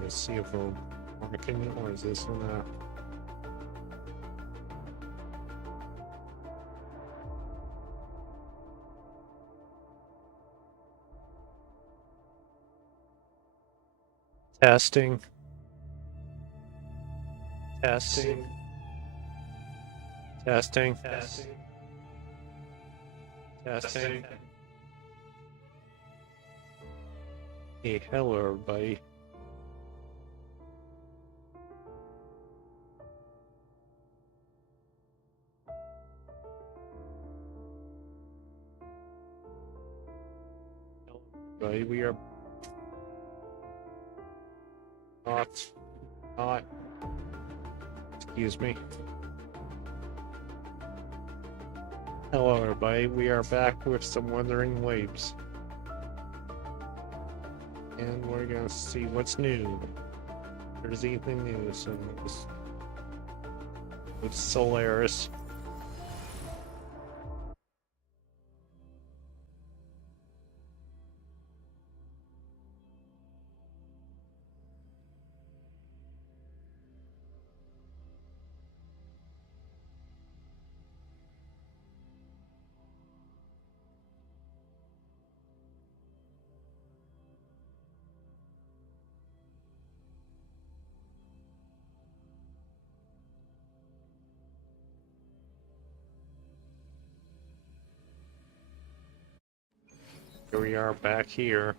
Let's see if we're marking or is this one testing. Testing. Testing. Testing. Testing. Hey, hello everybody. Hello everybody, we are not, excuse me. Hello everybody, we are back with some Wuthering Waves. And we're gonna see what's new. If there's anything new, so with Solaris. Here we are back here.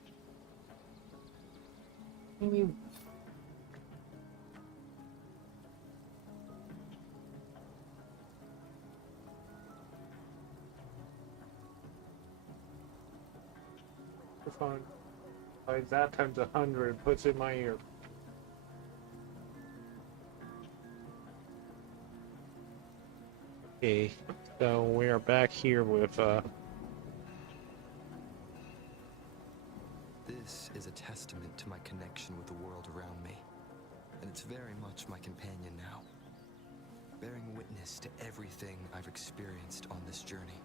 Fine. Like that times 100 puts in my ear. Okay, so we are back here with This is a testament to my connection with the world around me, and it's very much my companion now, bearing witness to everything I've experienced on this journey.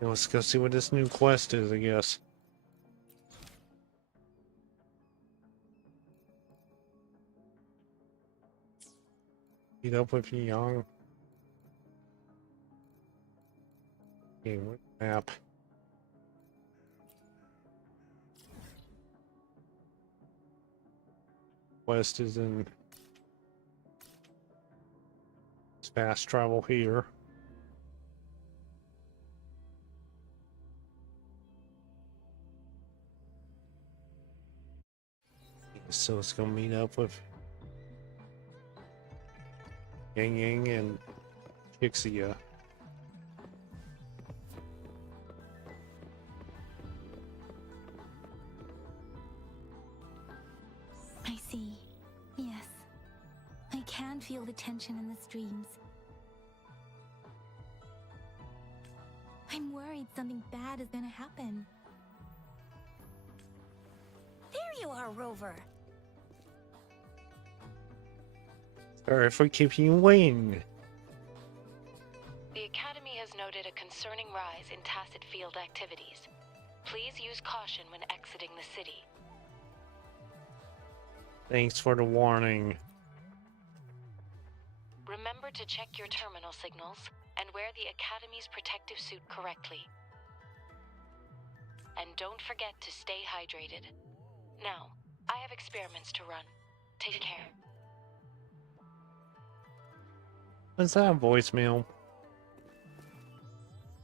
let's go see what this new quest is, I guess. Meet up with Young. Okay, what map? Quest is in fast travel here. So it's gonna meet up with Yang Yang and Pixia. I see. Yes. I can feel the tension in the streams. I'm worried something bad is gonna happen. There you are, Rover. Sorry for keeping you waiting. The Academy has noted a concerning rise in tacit field activities. Please use caution when exiting the city. Thanks for the warning. Remember to check your terminal signals and wear the Academy's protective suit correctly. And don't forget to stay hydrated. Now, I have experiments to run. Take care. What's that voicemail?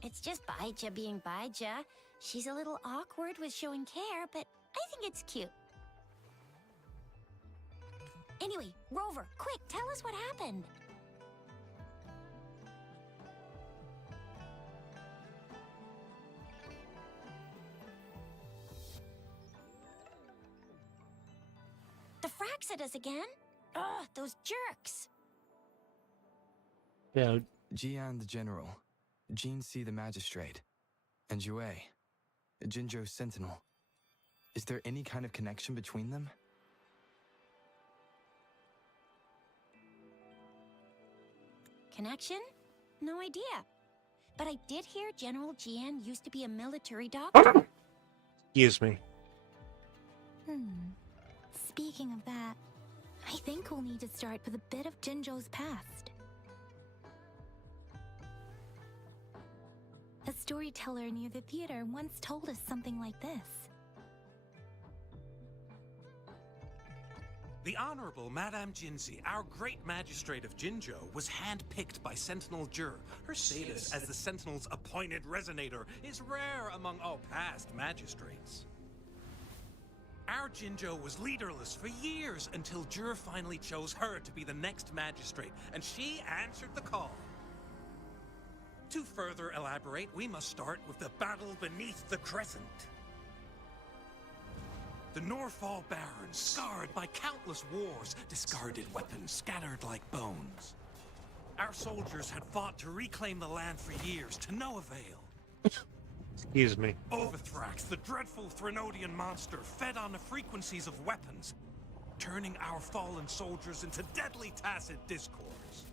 It's just Baija being Baija. She's a little awkward with showing care, but I think it's cute. Anyway, Rover, quick, tell us what happened. The frags at us again? Ugh, those jerks. Yeah, Jian the General, Jin Si the Magistrate, and Jue, Jinzhou Sentinel. Is there any kind of connection between them? Connection? No idea. but I did hear General Jian used to be a military doctor. Excuse me. Speaking of that, I think we'll need to start with a bit of Jinzhou's past. A storyteller near the theater once told us something like this. The Honorable Madame Jinzi, our great magistrate of Jinzhou, was handpicked by Sentinel Jur. Her status as the Sentinel's appointed resonator is rare among all past magistrates. Our Jinzhou was leaderless for years until Jur finally chose her to be the next magistrate, and she answered the call. To further elaborate, we must start with the battle beneath the Crescent. The Norfall Barons, scarred by countless wars, discarded weapons scattered like bones. Our soldiers had fought to reclaim the land for years, to no avail. Excuse me. Overthrax, the dreadful Threnodian monster, fed on the frequencies of weapons, turning our fallen soldiers into deadly tacit discords.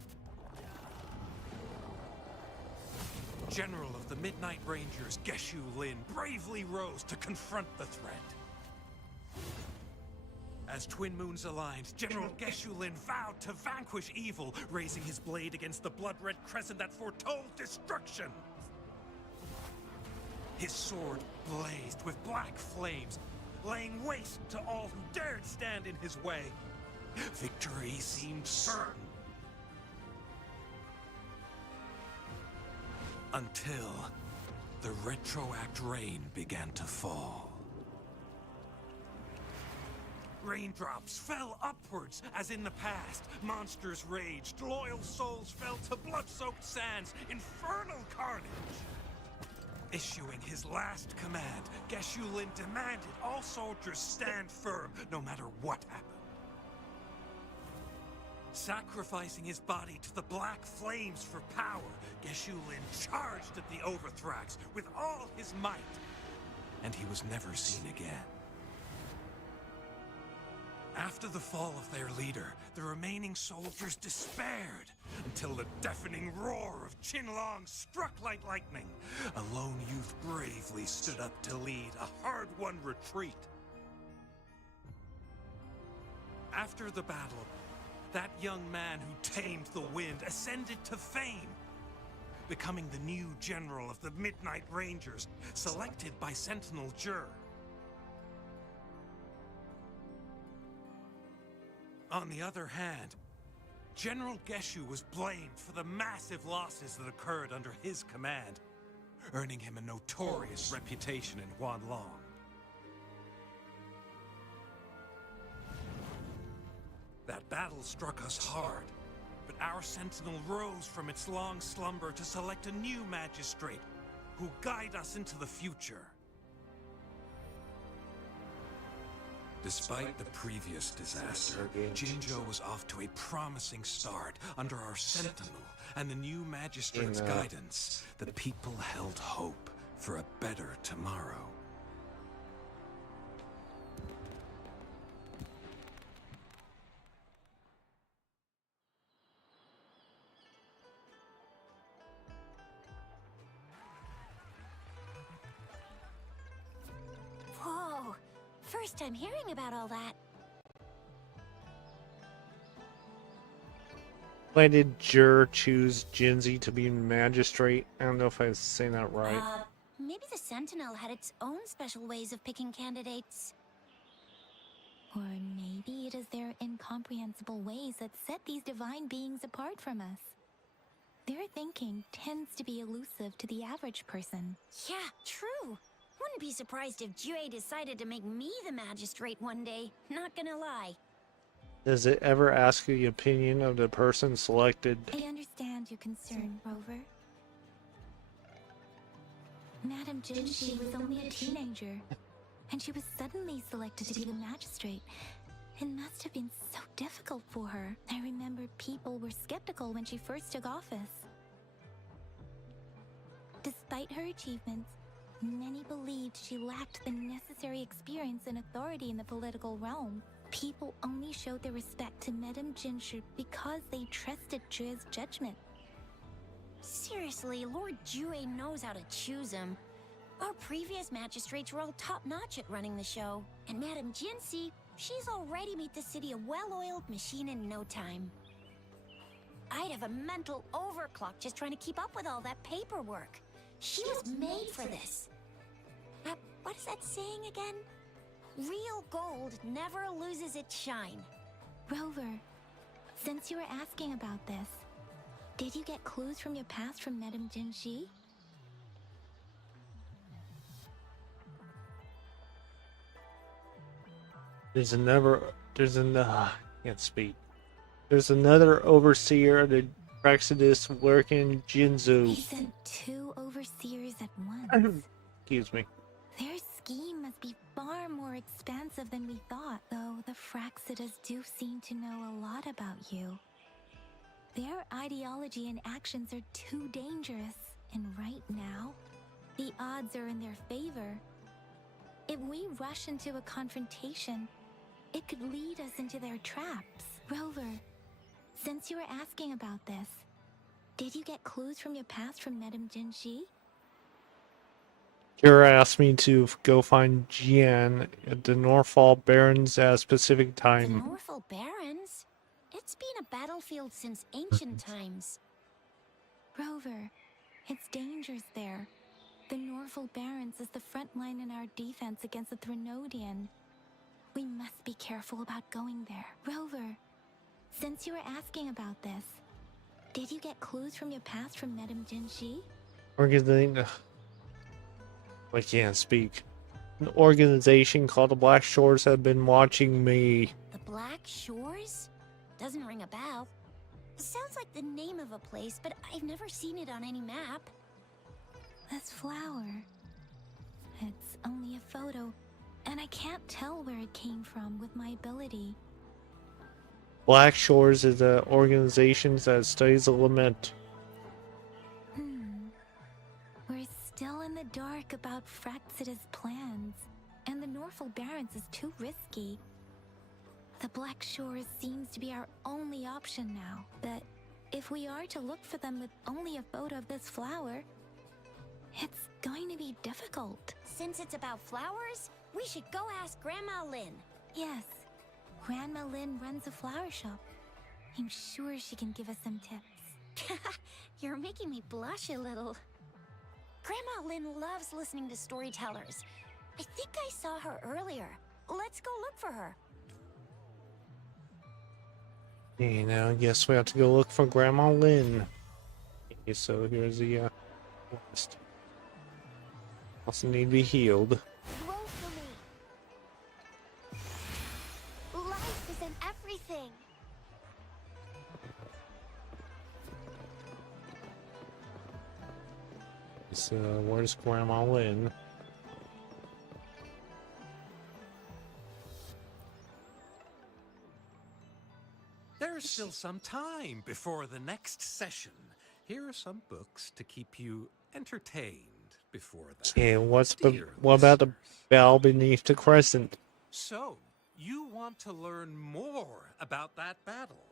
General of the Midnight Rangers, Geshu Lin, bravely rose to confront the threat. As twin moons aligned, General Geshu Lin vowed to vanquish evil, raising his blade against the blood-red crescent that foretold destruction. His sword blazed with black flames, laying waste to all who dared stand in his way. Victory seemed certain. Until the retroact rain began to fall. Raindrops fell upwards, as in the past. Monsters raged, loyal souls fell to blood-soaked sands, infernal carnage. Issuing his last command, Geshu Lin demanded all soldiers stand firm, no matter what happened. Sacrificing his body to the black flames for power, Geshu Lin charged at the Overthrax with all his might, and he was never seen again. After the fall of their leader, the remaining soldiers despaired until the deafening roar of Qinlong struck like lightning. A lone youth bravely stood up to lead a hard-won retreat. After the battle, that young man who tamed the wind ascended to fame, becoming the new general of the Midnight Rangers, selected by Sentinel Jur. On the other hand, General Geshu was blamed for the massive losses that occurred under his command, earning him a notorious reputation in Huanlong. That battle struck us hard, but our Sentinel rose from its long slumber to select a new magistrate who'll guide us into the future. Despite the previous disaster, Jinzhou was off to a promising start under our Sentinel and the new magistrate's guidance. The people held hope for a better tomorrow. Whoa! First time hearing about all that. Why did Jur choose Jinzi to be magistrate? I don't know if I was saying that right. Maybe the Sentinel had its own special ways of picking candidates. Or maybe it is their incomprehensible ways that set these divine beings apart from us. Their thinking tends to be elusive to the average person. Yeah, true. Wouldn't be surprised if Jue decided to make me the magistrate one day. Not gonna lie. Does it ever ask the opinion of the person selected? I understand your concern, Rover. Madame Jinshi was only a teenager, and she was suddenly selected to be the magistrate. It must have been so difficult for her. I remember people were skeptical when she first took office. Despite her achievements, many believed she lacked the necessary experience and authority in the political realm. People only showed their respect to Madame Jinshi because they trusted Jue's judgment. Seriously, Lord Jue knows how to choose them. Our previous magistrates were all top-notch at running the show. And Madame Jinsi, she's already made the city a well-oiled machine in no time. I'd have a mental overclock just trying to keep up with all that paperwork. She was made for this. What is that saying again? Real gold never loses its shine. Rover, since you were asking about this, did you get clues from your past from Madame Jinxi? Can't speak. There's another overseer of the Praxidus working in Jinzu. He sent 2 overseers at once. Excuse me. Their scheme must be far more expansive than we thought, though the Fraxidas do seem to know a lot about you. Their ideology and actions are too dangerous, and right now, the odds are in their favor. If we rush into a confrontation, it could lead us into their traps. Rover, since you were asking about this, did you get clues from your past from Madame Jinxi? Kira asked me to go find Jian at the Norfall Barrens at a specific The time. Norfall Barrens? It's been a battlefield since ancient times. Rover, it's dangerous there. The Norfall Barrens is the front line in our defense against the Threnodian. We must be careful about going there. Rover, since you were asking about this, did you get clues from your past from Madame Jinxi? I can't speak. An organization called the Black Shores have been watching me. The Black Shores? Doesn't ring a bell. Sounds like the name of a place, but I've never seen it on any map. This flower. It's only a photo, and I can't tell where it came from with my ability. Black Shores is an organization that studies the lament. We're still in the dark about Fraxida's plans, and the Norfall Barrens is too risky. The Black Shores seems to be our only option now, but if we are to look for them with only a photo of this flower, it's going to be difficult. Since it's about flowers, we should go ask Grandma Lynn. Yes, Grandma Lynn runs a flower shop. I'm sure she can give us some tips. You're making me blush a little. Grandma Lynn loves listening to storytellers. I think I saw her earlier. Let's go look for her. Okay, now I guess we have to go look for Grandma Lynn. Okay, so here's the list. Also need to be healed. Grow for me. Life is in everything. So where's Grandma Lynn? There's still some time before the next session. Here are some books to keep you entertained before that. Okay, what about the listeners. bell beneath the crescent? So, you want to learn more about that battle?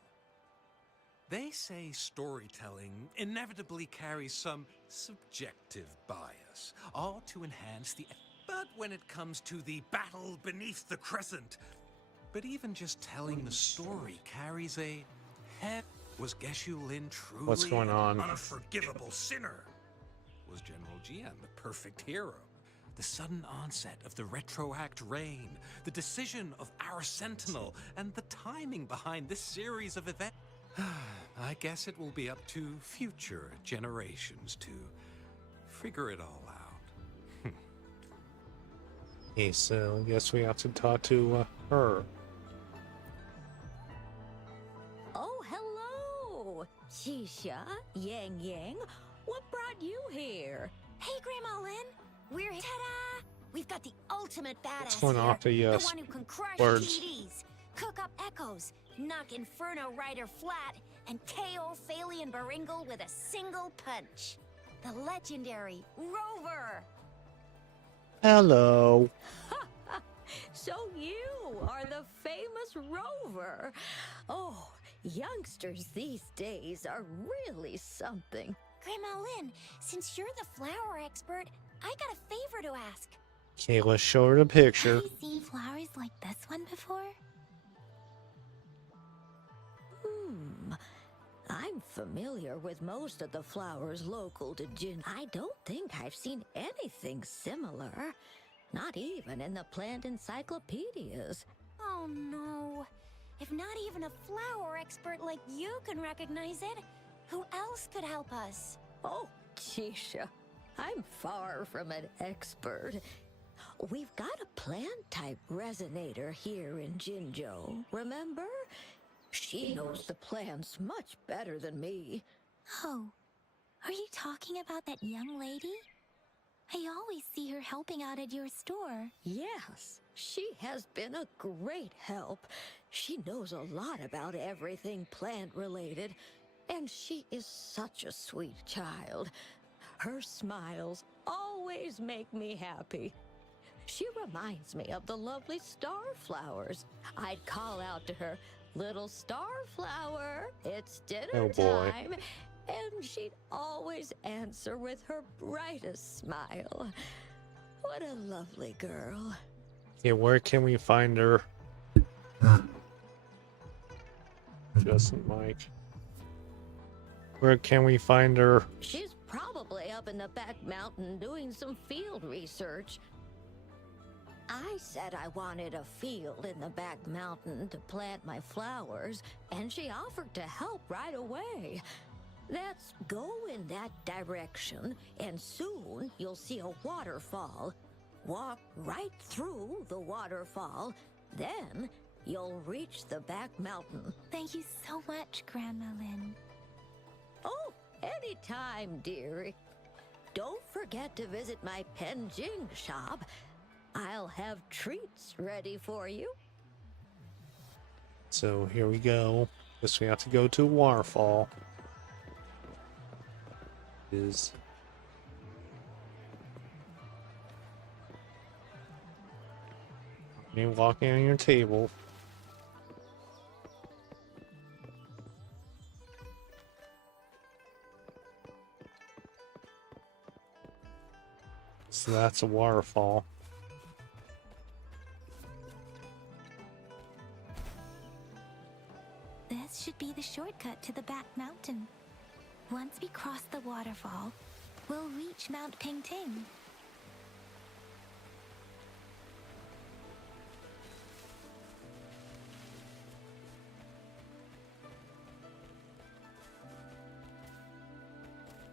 They say storytelling inevitably carries some subjective bias, all to enhance the... But when it comes to the battle beneath the crescent, but even just telling the story carries a head. Was Geshu Lin truly What's going on? an unforgivable sinner? Was General Jian the perfect hero? The sudden onset of the retroact rain, the decision of our sentinel, and the timing behind this series of events. I guess it will be up to future generations to figure it all out. Okay, so I guess we have to talk to her. Oh, hello! Shisha, Yang Yang, what brought you here? Hey, Grandma Lynn. We're ta-da! We've got the ultimate badass What's going here. off the one who can crush words? TDs, cook up echoes, knock Inferno Rider flat, and KO Phalian Baringle with a single punch. The legendary Rover. Hello. So you are the famous Rover. Oh, youngsters these days are really something. Grandma Lynn, since you're the flower expert, I got a favor to ask. Okay, let's show her the picture. Have you seen flowers like this one before? I'm familiar with most of the flowers local to Jin. I don't think I've seen anything similar. Not even in the plant encyclopedias. Oh no. If not even a flower expert like you can recognize it, who else could help us? Oh, Chisha, I'm far from an expert. We've got a plant-type resonator here in Jinzhou, remember? She knows the plants much better than me. Oh, are you talking about that young lady? I always see her helping out at your store. Yes, she has been a great help. She knows a lot about everything plant-related, and she is such a sweet child. Her smiles always make me happy. She reminds me of the lovely starflowers. I'd call out to her, "Little starflower, it's dinner Oh, boy. time." And she'd always answer with her brightest smile. What a lovely girl. Okay, where can we find her? Justin Mike. Where can we find her? She's probably up in the back mountain doing some field research. I said I wanted a field in the back mountain to plant my flowers, and she offered to help right away. Let's go in that direction, and soon you'll see a waterfall. Walk right through the waterfall, then you'll reach the back mountain. Thank you so much, Grandma Lynn. Oh, anytime, dearie. Don't forget to visit my Penjing shop. I'll have treats ready for you. So here we go. Guess we have to go to a waterfall. Is you walking on your table. So that's a waterfall. This should be the shortcut to the back mountain. Once we cross the waterfall, we'll reach Mount Pingting.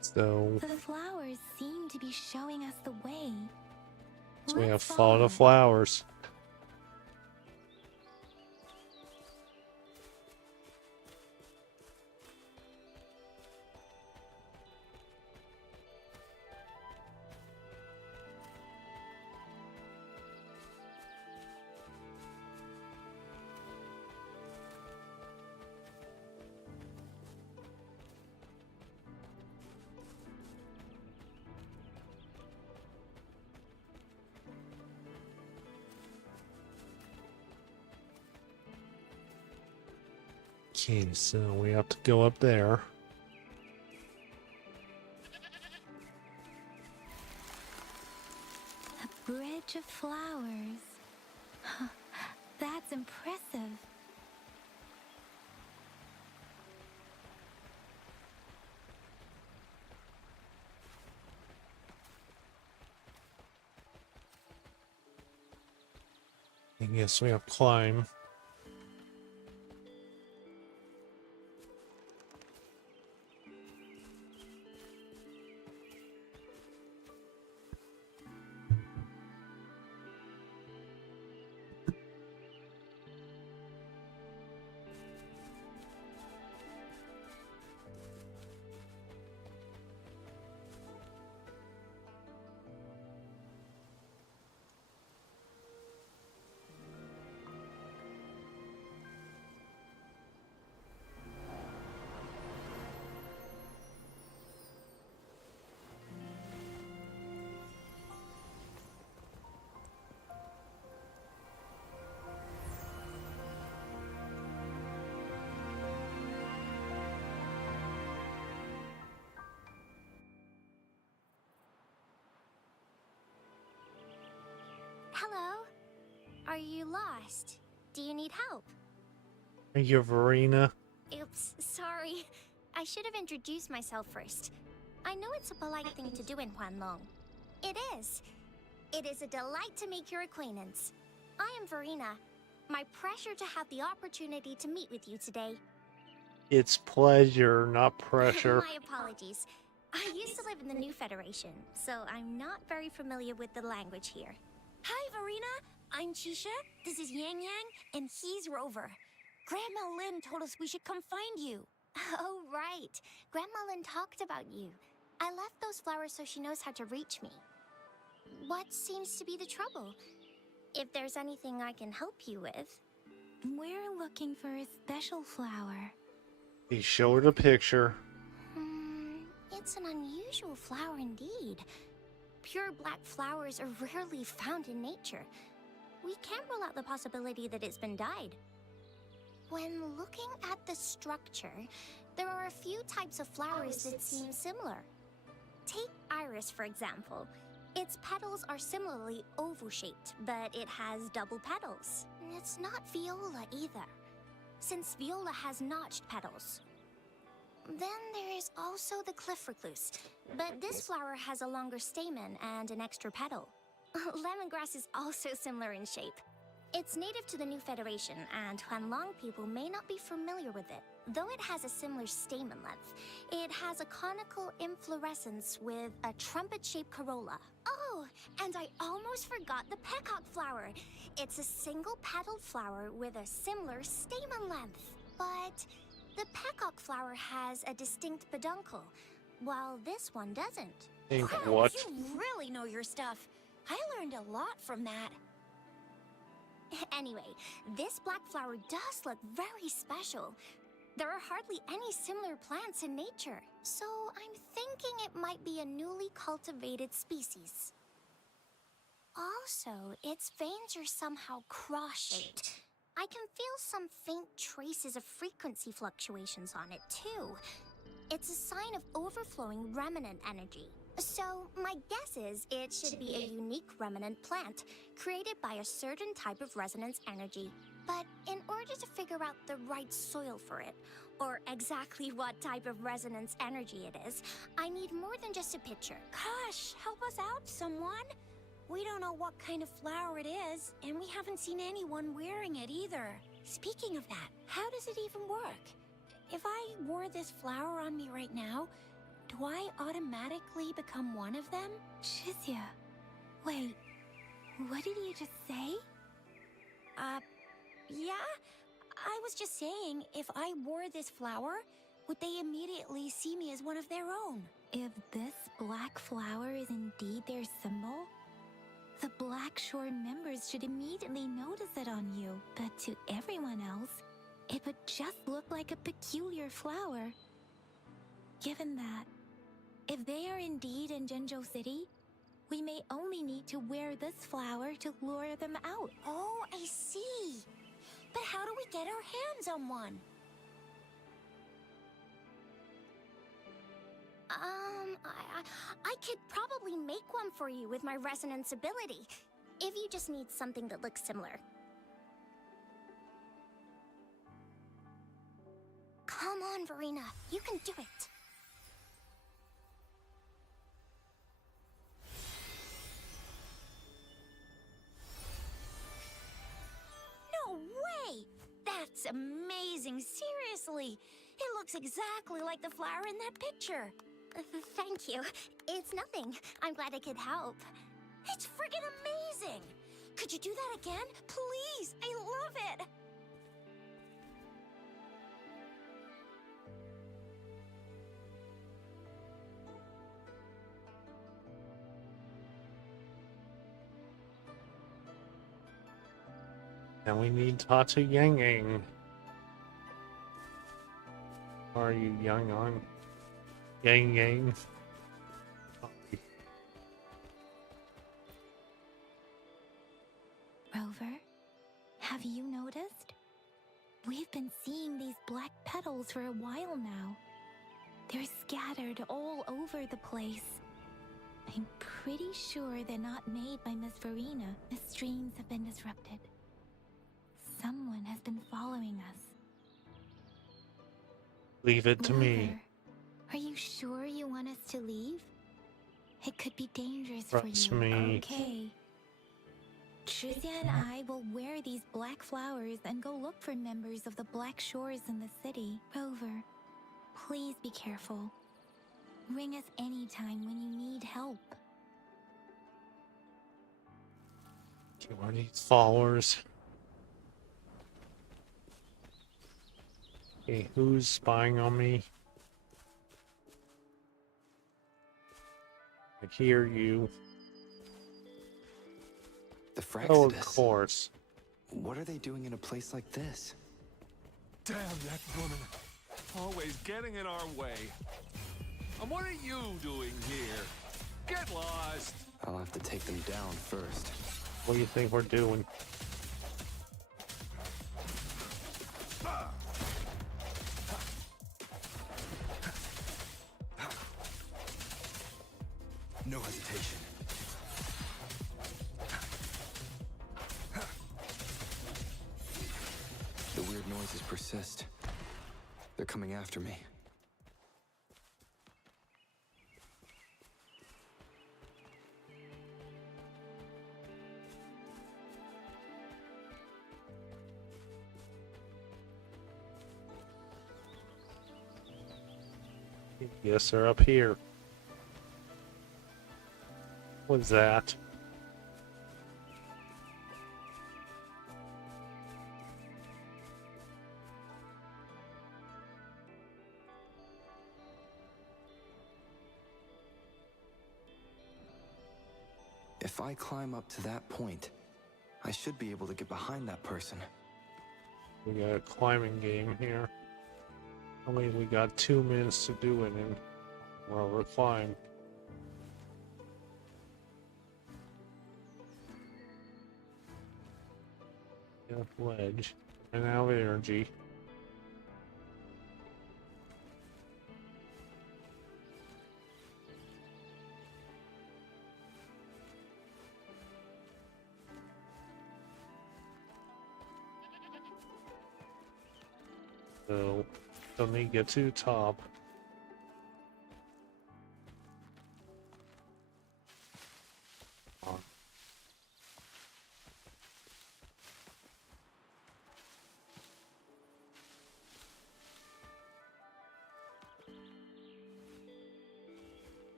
So The flowers seem to be showing us the way. we have Let's follow the follow. flowers. Okay, so we have to go up there. A bridge of flowers. That's impressive. I guess we have to climb. Hello? Are you lost? Do you need help? Thank you, Verena. Oops, sorry. I should have introduced myself first. I know it's a polite thing to do in Huanlong. It is. It is a delight to make your acquaintance. I am Verena. My pleasure to have the opportunity to meet with you today. It's pleasure, not pressure. My apologies. I used to live in the New Federation, so I'm not very familiar with the language here. Hi, Verena. I'm Chisha. This is Yang Yang, and he's Rover. Grandma Lynn told us we should come find you. Oh, right. Grandma Lynn talked about you. I left those flowers so she knows how to reach me. What seems to be the trouble? If there's anything I can help you with. We're looking for a special flower. He showed a picture. It's an unusual flower indeed. Pure black flowers are rarely found in nature. We can't rule out the possibility that it's been dyed. When looking at the structure, there are a few types of flowers that seem similar. Take iris, for example. Its petals are similarly oval-shaped, but it has double petals. It's not viola either, since viola has notched petals. Then there is also the cliff recluse, but this flower has a longer stamen and an extra petal. Lemongrass is also similar in shape. It's native to the New Federation, and Huanlong people may not be familiar with it. Though it has a similar stamen length, it has a conical inflorescence with a trumpet-shaped corolla. Oh, and I almost forgot the peacock flower. It's a single-petaled flower with a similar stamen length. But the peacock flower has a distinct peduncle, while this one doesn't. Think Wow, what? You really know your stuff. I learned a lot from that. Anyway, this black flower does look very special. There are hardly any similar plants in nature, so I'm thinking it might be a newly cultivated species. Also, its veins are somehow cross-shaped. I can feel some faint traces of frequency fluctuations on it, too. It's a sign of overflowing remnant energy. So, my guess is it should be a unique remnant plant, created by a certain type of resonance energy. But in order to figure out the right soil for it, or exactly what type of resonance energy it is, I need more than just a picture. Gosh, help us out, someone. We don't know what kind of flower it is, and we haven't seen anyone wearing it either. Speaking of that, how does it even work? If I wore this flower on me right now, do I automatically become one of them? Shizia, wait, what did you just say? Yeah? I was just saying, if I wore this flower, would they immediately see me as one of their own? If this black flower is indeed their symbol, the Black Shore members should immediately notice it on you. But to everyone else, it would just look like a peculiar flower. Given that, if they are indeed in Jinzhou City, we may only need to wear this flower to lure them out. Oh, I see. But how do we get our hands on one? I could probably make one for you with my resonance ability, if you just need something that looks similar. Come on, Verena, you can do it. No way! That's amazing, seriously. It looks exactly like the flower in that picture. Thank you. It's nothing. I'm glad I could help. It's friggin' amazing! Could you do that again? Please, I love it! And we need Tatu Yang Yang. Are you young on? Yang Yang. Rover, have you noticed? We've been seeing these black petals for a while now. They're scattered all over the place. I'm pretty sure they're not made by Miss Verena. The streams have been disrupted. Someone has been following us. Leave it to me. Lover, are you sure you want us to leave? It could be dangerous Trust for you. me. Okay. Tricia and I will wear these black flowers and go look for members of the Black Shores in the city. Rover, please be careful. Ring us anytime when you need help. Okay, where are these followers? Okay, who's spying on me? I hear you. The Oh, of Fraxidus. course. What are they doing in a place like this? Damn that woman. Always getting in our way. And what are you doing here? Get lost! I'll have to take them down first. What do you think we're doing? No hesitation. The weird noises persist. They're coming after me. Yes, they're up here. What's that? If I climb up to that point, I should be able to get behind that person. We got a climbing game here. Only we got 2 minutes to do it in. We're climb. Ledge. And out of energy. So, don't need to get to the top.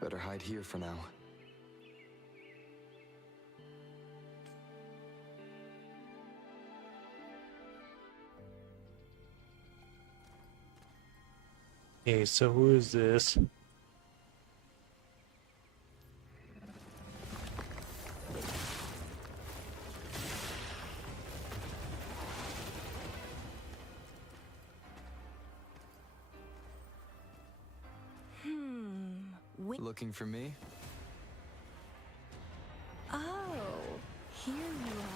Better hide here for now. Okay, so who is this? Looking for me? Oh, here you are.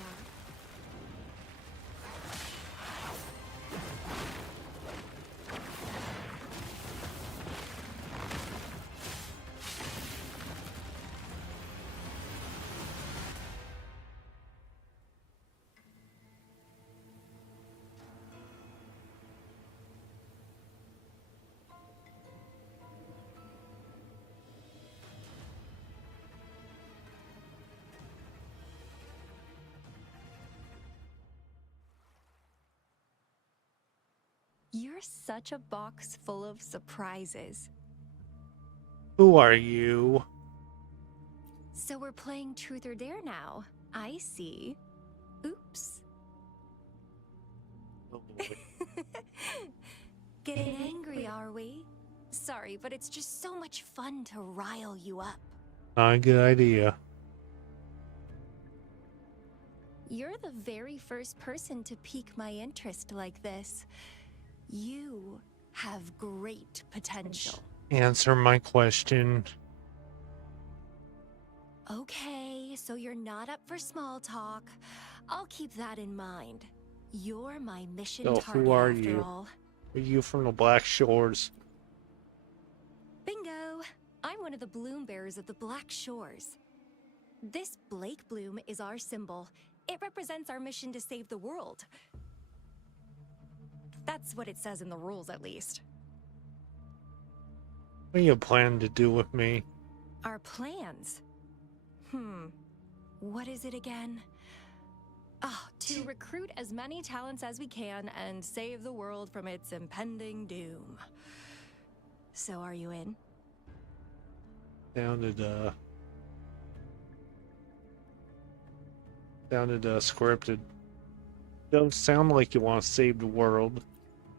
You're such a box full of surprises. Who are you? So we're playing Truth or Dare now. I see. Oops. Oh, boy. Getting angry, are we? Sorry, but it's just so much fun to rile you up. Not a good idea. You're the very first person to pique my interest like this. You have great potential. Answer my question. Okay, so you're not up for small talk. I'll keep that in mind. You're my mission Oh, target who are after you? all. Are you from the Black Shores? Bingo! I'm one of the bloom bearers of the Black Shores. This Blake bloom is our symbol. It represents our mission to save the world. That's what it says in the rules, at least. What are you planning to do with me? Our plans? What is it again? To recruit as many talents as we can and save the world from its impending doom. So are you in? Sounded scripted. Don't sound like you want to save the world.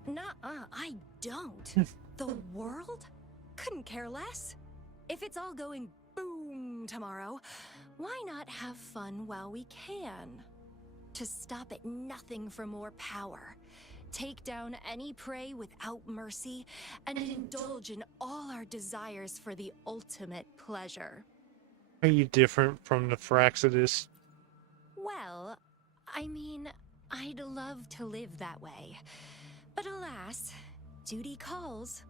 Nuh-uh, I don't. The world? Couldn't care less. If it's all going boom tomorrow, why not have fun while we can? To stop at nothing for more power, take down any prey without mercy, and indulge in all our desires for the ultimate pleasure. Are you different from the Fraxidus? Well, I mean, I'd love to live that way. But alas, duty calls.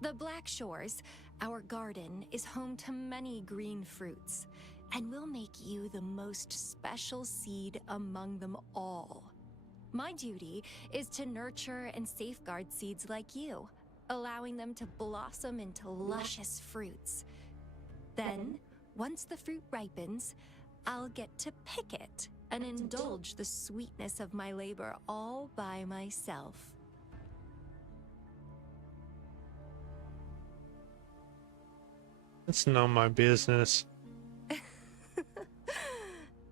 The Black Shores, our garden, is home to many green fruits, and we'll make you the most special seed among them all. My duty is to nurture and safeguard seeds like you, allowing them to blossom into luscious fruits. Then, once the fruit ripens, I'll get to pick it and indulge the sweetness of my labor all by myself. It's none of my business.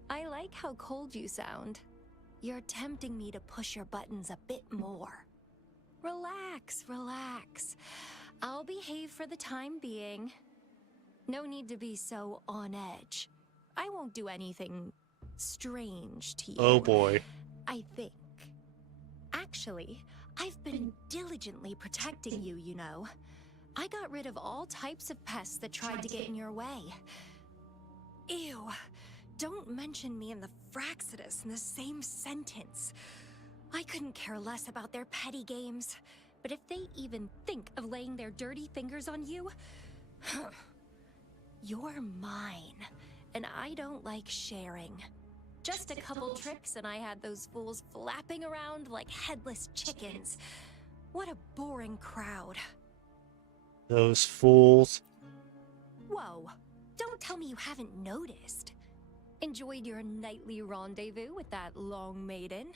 I like how cold you sound. You're tempting me to push your buttons a bit more. Relax, relax. I'll behave for the time being. No need to be so on edge. I won't do anything strange to you. Oh boy. I think. Actually, I've been diligently protecting you, you know. I got rid of all types of pests that tried to get in your way. Ew. Don't mention me and the Fraxidus in the same sentence. I couldn't care less about their petty games, but if they even think of laying their dirty fingers on you, you're mine, and I don't like sharing. Just a couple tricks and I had those fools flapping around like headless chickens. What a boring crowd. Those fools. Whoa, don't tell me you haven't noticed. Enjoyed your nightly rendezvous with that long maiden.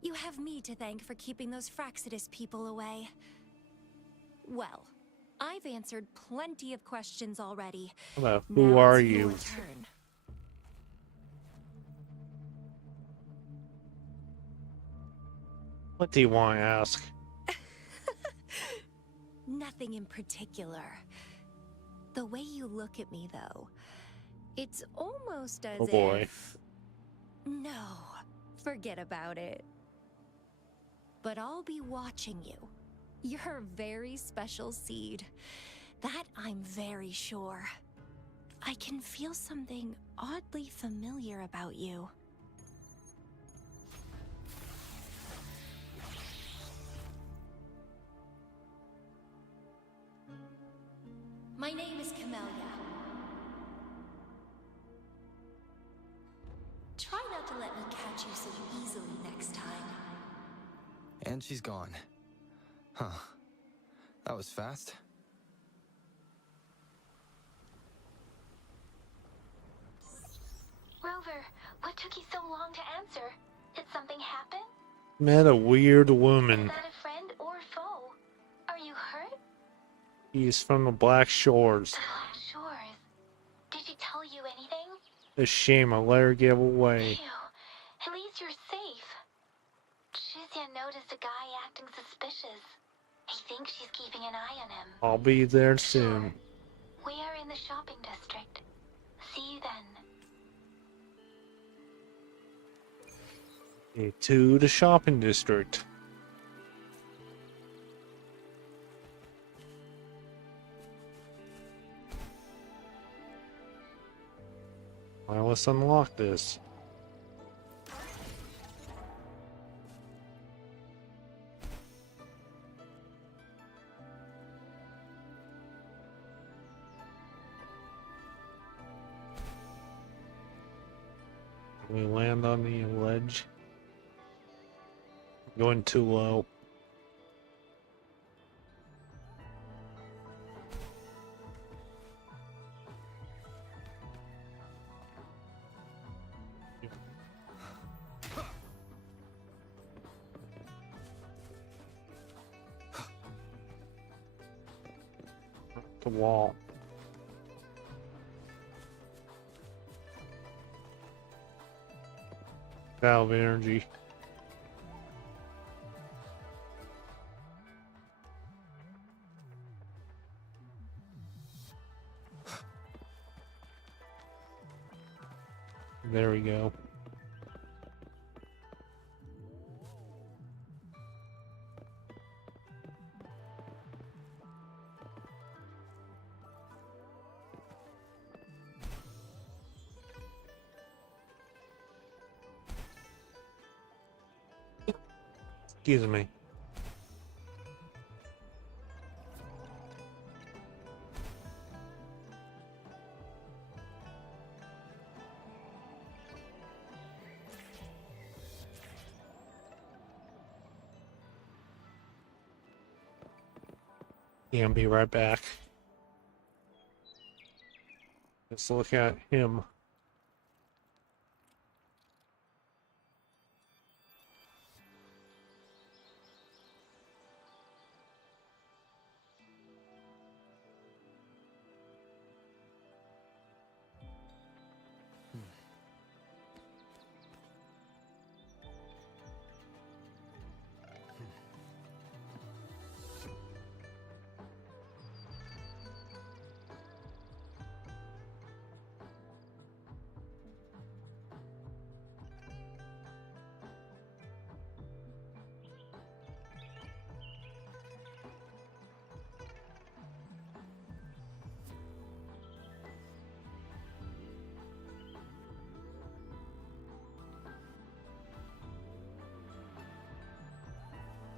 You have me to thank for keeping those Fraxidus people away. Well, I've answered plenty of questions already. Hello, who Now are it's you? your turn. What do you want to ask? Nothing in particular. The way you look at me, though, it's almost as Oh boy. if... No, forget about it. But I'll be watching you. You're a very special seed. That I'm very sure. I can feel something oddly familiar about you. My name is Camellia. Try not to let me catch you so easily next time. And she's gone. Huh. That was fast. Rover, what took you so long to answer? Did something happen? Met a weird Is woman. that a friend or foe? Are you hurt? He's from the Black Shores. The Black Shores. Did she tell you anything? A shame I let her get away. Ew. At least you're safe. Shizia noticed a guy acting suspicious. I think she's keeping an eye on him. I'll be there soon. We are in the shopping district. See you then. To the shopping district. Well, let's unlock this. We land on the ledge. Going too low. The wall. Valve energy. There we go. Excuse me. Yeah, I'll be right back. Let's look at him.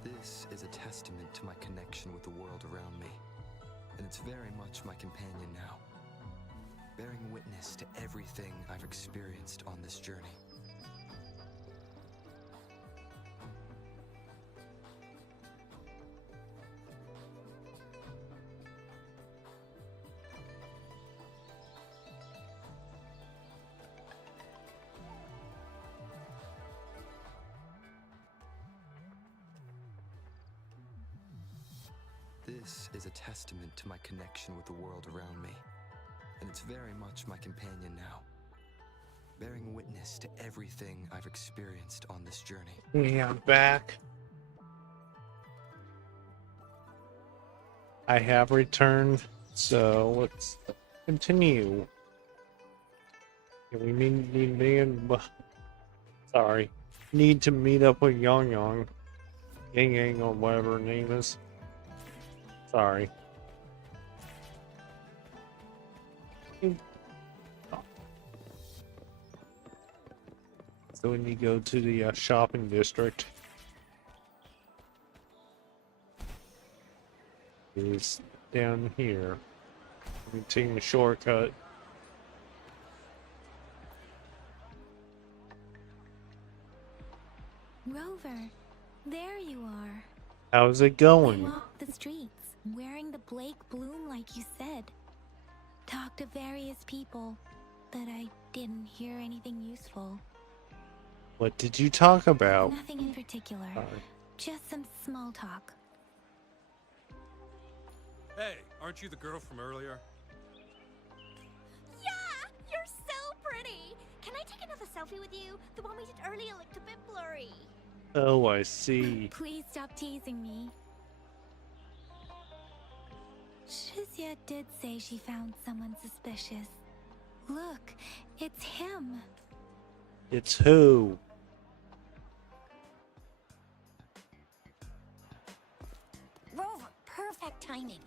This is a testament to my connection with the world around me, and it's very much my companion now, bearing witness to everything I've experienced on this journey. This is a testament to my connection with the world around me, and it's very much my companion now, bearing witness to everything I've experienced on this journey. Yeah, I'm back. I have returned, so let's continue. We need to meet up with Yang Yang, Yang Yang, or whatever her name is. Sorry. So we need to go to the shopping district. It's down here. We're taking a shortcut. Rover, there you are. How's it I going? walked the streets, wearing the Blake bloom like you said. Talked to various people, but I didn't hear anything useful. What did you talk about? Nothing in particular. Sorry. Just some small talk. Hey, aren't you the girl from earlier? Yeah, you're so pretty. Can I take another selfie with you? The one we did earlier looked a bit blurry. Oh, I see. Please stop teasing me. Shizia did say she found someone suspicious. Look, it's him. It's who? Rover, perfect timing.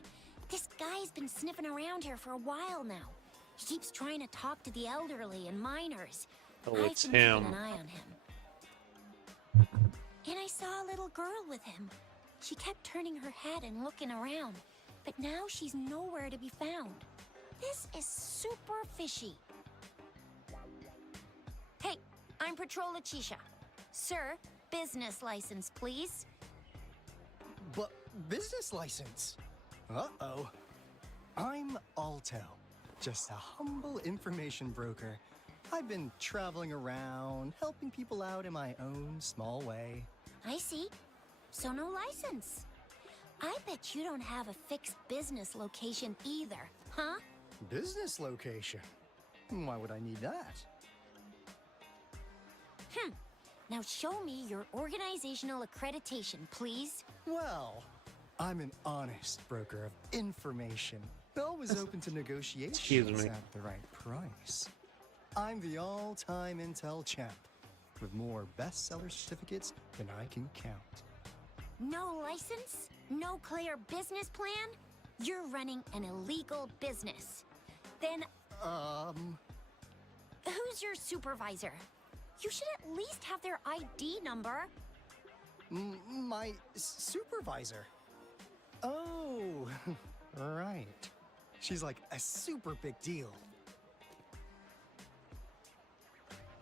This guy's been sniffing around here for a while now. He keeps trying to talk to the elderly and miners. Oh, I've it's been keeping him. an eye on him. And I saw a little girl with him. She kept turning her head and looking around, but now she's nowhere to be found. This is super fishy. Hey, I'm Patrolla Chisha. Sir, business license, please. But business license? Uh-oh. I'm Alto, just a humble information broker. I've been traveling around, helping people out in my own small way. I see. So no license. I bet you don't have a fixed business location either, huh? Business location? Why would I need that? Now show me your organizational accreditation, please. Well, I'm an honest broker of information. Always open to negotiations Excuse me. at the right price. I'm the all-time Intel champ, with more bestseller certificates than I can count. No license? No clear business plan? You're running an illegal business. Then who's your supervisor? You should at least have their ID number. My supervisor? Oh, right. She's like a super big deal.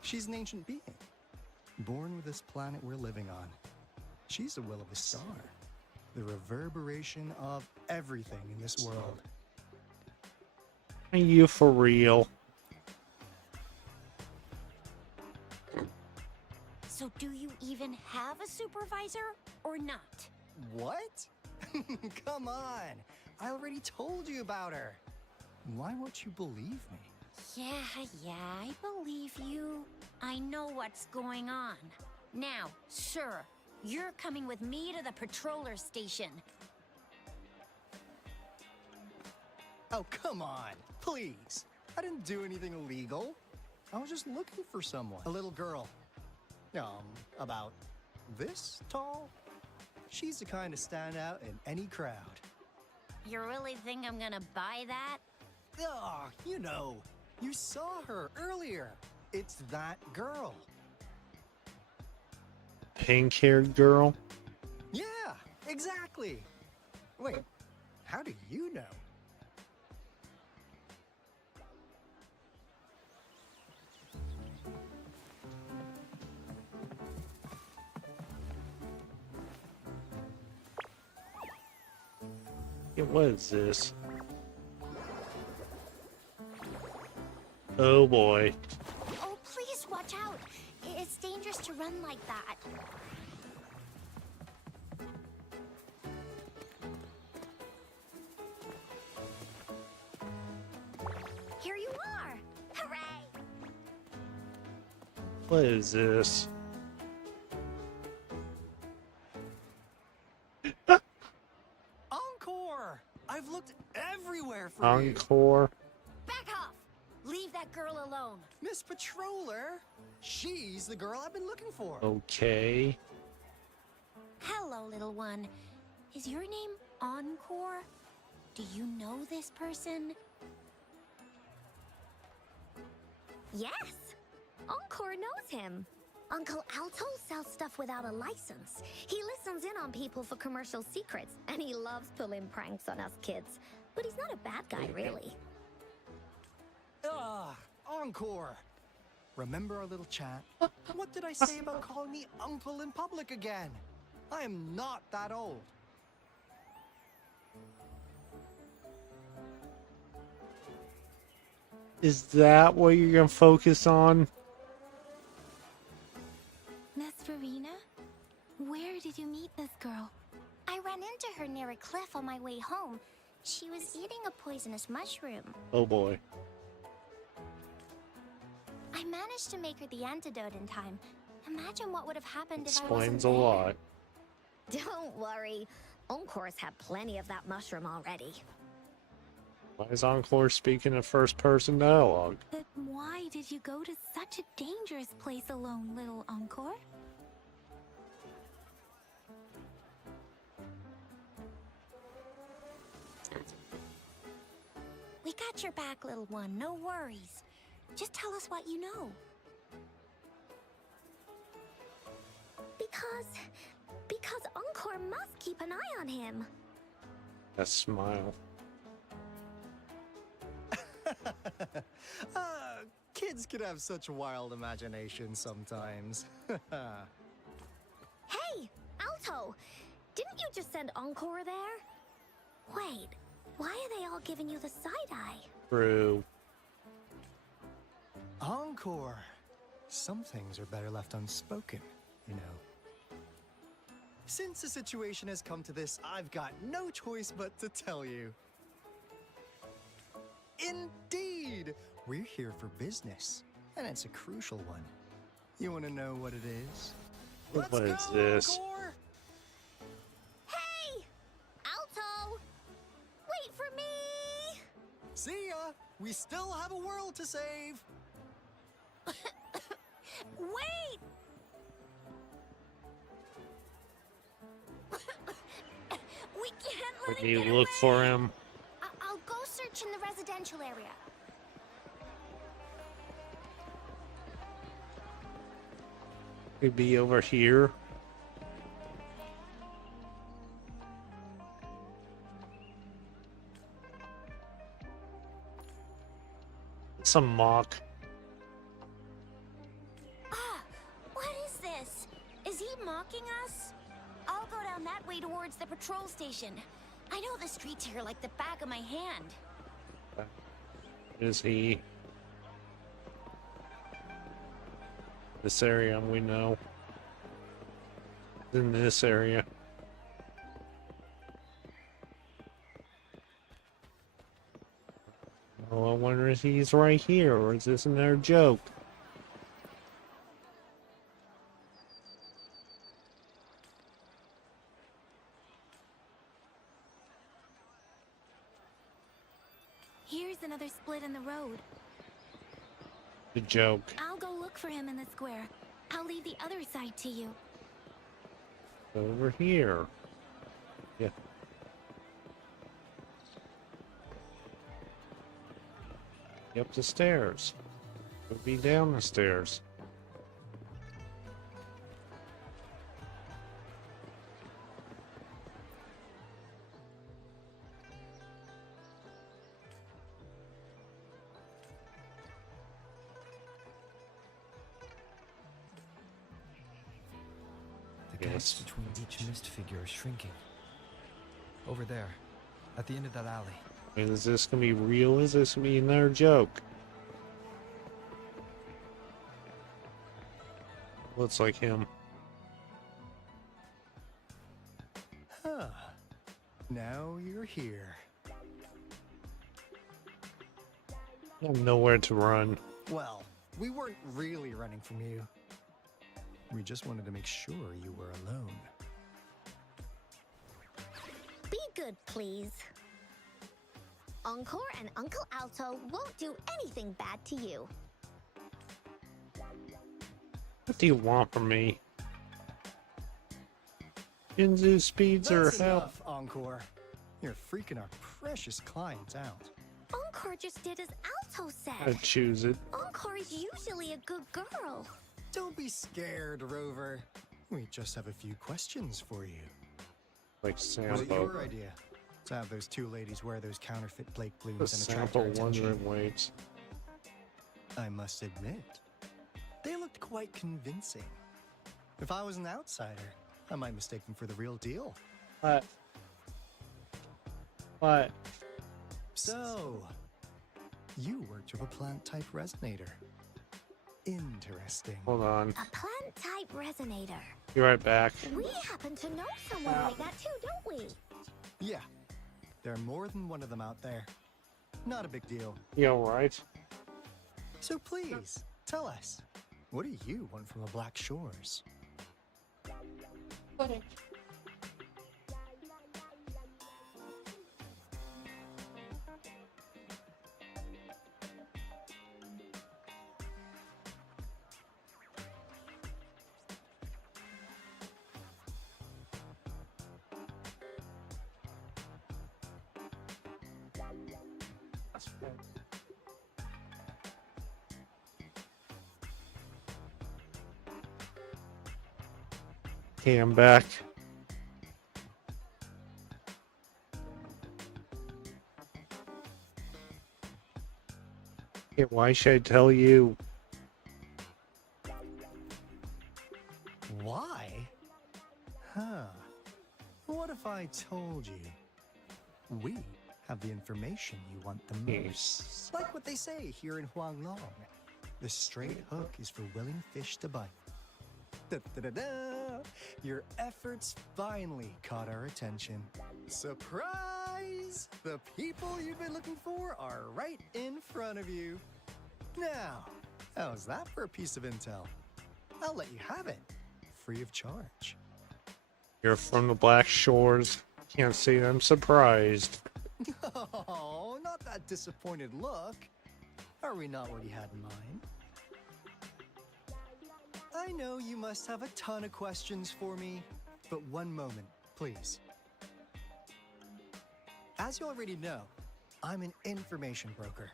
She's an ancient being, born with this planet we're living on. She's the will of the star, the reverberation of everything in this world. Are you for real? So do you even have a supervisor or not? What? Come on! I already told you about her. Why won't you believe me? Yeah, I believe you. I know what's going on. Now, sir, you're coming with me to the patroller station. Oh, come on, please. I didn't do anything illegal. I was just looking for someone. A little girl. About this tall? She's the kind to stand out in any crowd. You really think I'm gonna buy that? Oh, you know, you saw her earlier. It's that girl. Pink-haired girl? Yeah, exactly. Wait, how do you know? Yeah, what is this? Oh boy. Oh, please watch out. It's dangerous to run like that. Here you are. Hooray! What is this? Encore! I've looked everywhere for you. Encore? Back off! Leave that girl alone. Miss Patroller. She's the girl I've been looking for. Okay. Hello, little one. Is your name Encore? Do you know this person? Yes. Encore knows him. Uncle Alto sells stuff without a license. He listens in on people for commercial secrets, and he loves pulling pranks on us kids. But he's not a bad guy, really. Encore. Remember our little chat? What did I say about calling me uncle in public again? I am not that old. Is that what you're gonna focus on? Miss Verena? Where did you meet this girl? I ran into her near a cliff on my way home. She was eating a poisonous mushroom. Oh boy. I managed to make her the antidote in time. Imagine what would have happened if I wasn't Explains a there. lot. Don't worry. Encore's had plenty of that mushroom already. Why is Encore speaking in first-person dialogue? But why did you go to such a dangerous place alone, little Encore? We got your back, little one. No worries. Just tell us what you know. Because Encore must keep an eye on him. That smile. Kids can have such wild imaginations sometimes. Hey, Alto! Didn't you just send Encore there? Wait, why are they all giving you the side-eye? True. Encore. Some things are better left unspoken, you know. Since the situation has come to this, I've got no choice but to tell you. Indeed! We're here for business, and it's a crucial one. You want to know what it is? What Let's is go, this? Encore! Hey! Alto! Wait for me! See ya! We still have a world to save! Wait! We can't let Can him you get look away. for him? I'll go search in the residential area. Could be over here. Some mock. What is this? Is he mocking us? I'll go down that way towards the patrol station. I know the streets here like the back of my hand. Is he? This area we know. In this area. Oh, I wonder if he's right here, or is this another joke? Here's another split in the road. The joke. I'll go look for him in the square. I'll leave the other side to you. Over here. Yeah. Up the stairs. It'll be down the stairs. The gaps between each mist figure are shrinking. Over there, at the end of that alley. And is this gonna be real? Is this gonna be another joke? Looks like him. Huh. Now you're here. I have nowhere to run. Well, we weren't really running from you. We just wanted to make sure you were alone. Be good, please. Encore and Uncle Alto won't do anything bad to you. What do you want from me? Jinzu speeds are That's hell. enough, Encore. You're freaking our precious clients out. Encore just did as Alto I said. choose it. Encore is usually a good girl. Don't be scared, Rover. We just have a few questions for you. Like Was it sample. your idea to have those two ladies wear those counterfeit Blake The blooms and attract sample our attention? wondering weights. I must admit, they looked quite convincing. If I was an outsider, I might mistake them for the real deal. What? What? So, you worked with a plant-type resonator. Interesting. Hold on. A plant-type resonator. Be right back. We happen to know someone like that too, don't we? Yeah, there are more than one of them out there. Not a big deal. You alright? So please, tell us, what do you want from the Black Shores? Okay, I'm back. Hey, why should I tell you? Why? Huh. What if I told you we have the information you want the most? Yes. Like what they say here in Huanglong. The straight hook is for willing fish to bite. Da-da-da-da! Your efforts finally caught our attention. Surprise! The people you've been looking for are right in front of you. Now, how's that for a piece of intel? I'll let you have it, free of charge. You're from the Black Shores. Can't say I'm surprised. Oh, not that disappointed look. Are we not what you had in mind? I know you must have a ton of questions for me, but one moment, please. As you already know, I'm an information broker.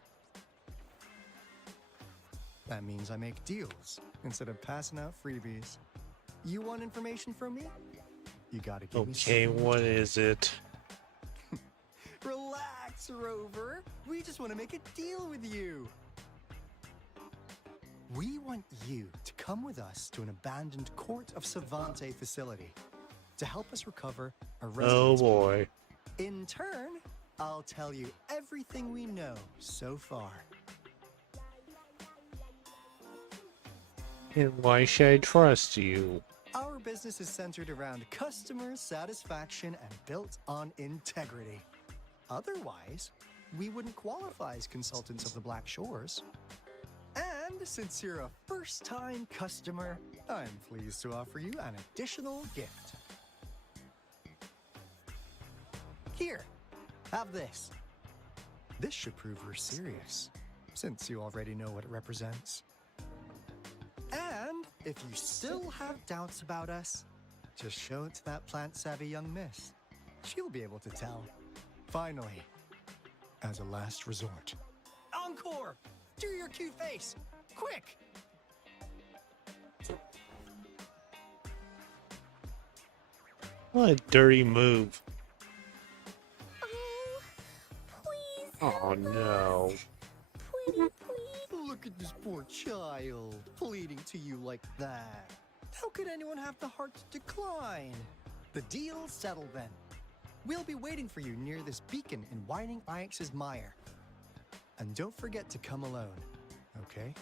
That means I make deals instead of passing out freebies. You want information from me? You gotta give me Okay, something. what is it? Relax, Rover. We just want to make a deal with you. We want you to come with us to an abandoned Court of Savante facility to help us recover a Oh residence. boy. In turn, I'll tell you everything we know so far. And why should I trust you? Our business is centered around customer satisfaction and built on integrity. Otherwise, we wouldn't qualify as consultants of the Black Shores. And since you're a first-time customer, I'm pleased to offer you an additional gift. Here, have this. This should prove we're serious, since you already know what it represents. And if you still have doubts about us, just show it to that plant-savvy young miss. She'll be able to tell. Finally, as a last resort. Encore! Do your cute face! Quick! What a dirty move. Oh, please. Oh no. Pretty, please. Look at this poor child, pleading to you like that. How could anyone have the heart to decline? The deal's settled then. We'll be waiting for you near this beacon in Whining Ix's mire. And don't forget to come alone, okay?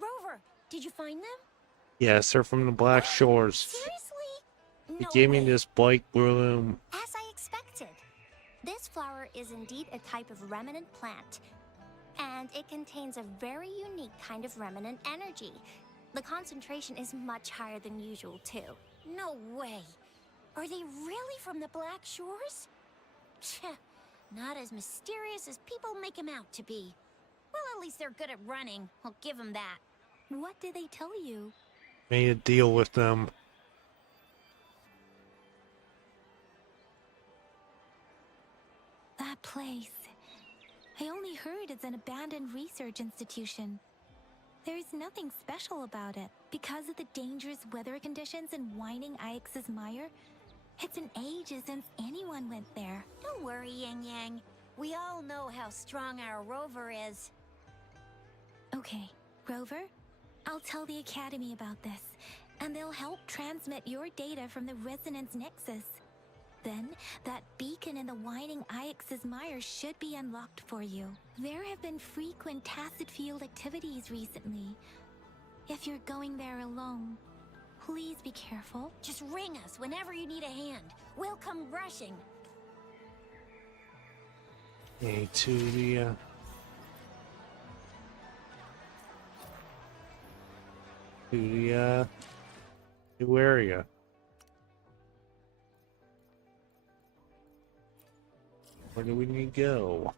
Rover, did you find them? Yes, they're from the Black Shores. Seriously? He No gave me way. this bike bloom. As I expected. This flower is indeed a type of remnant plant, and it contains a very unique kind of remnant energy. The concentration is much higher than usual, too. No way. Are they really from the Black Shores? Tch, not as mysterious as people make them out to be. Well, at least they're good at running. I'll give them that. What did they tell you? Made a deal with them. That place. I only heard it's an abandoned research institution. There's nothing special about it. Because of the dangerous weather conditions in Whining Ix's mire, it's been ages since anyone went there. Don't worry, Yang Yang. We all know how strong our Rover is. Okay, Rover, I'll tell the Academy about this, and they'll help transmit your data from the Resonance Nexus. Then, that beacon in the Whining Ix's mire should be unlocked for you. There have been frequent tacit field activities recently. If you're going there alone, please be careful. Just ring us whenever you need a hand. We'll come rushing. Okay, to the new area. Where do we need to go?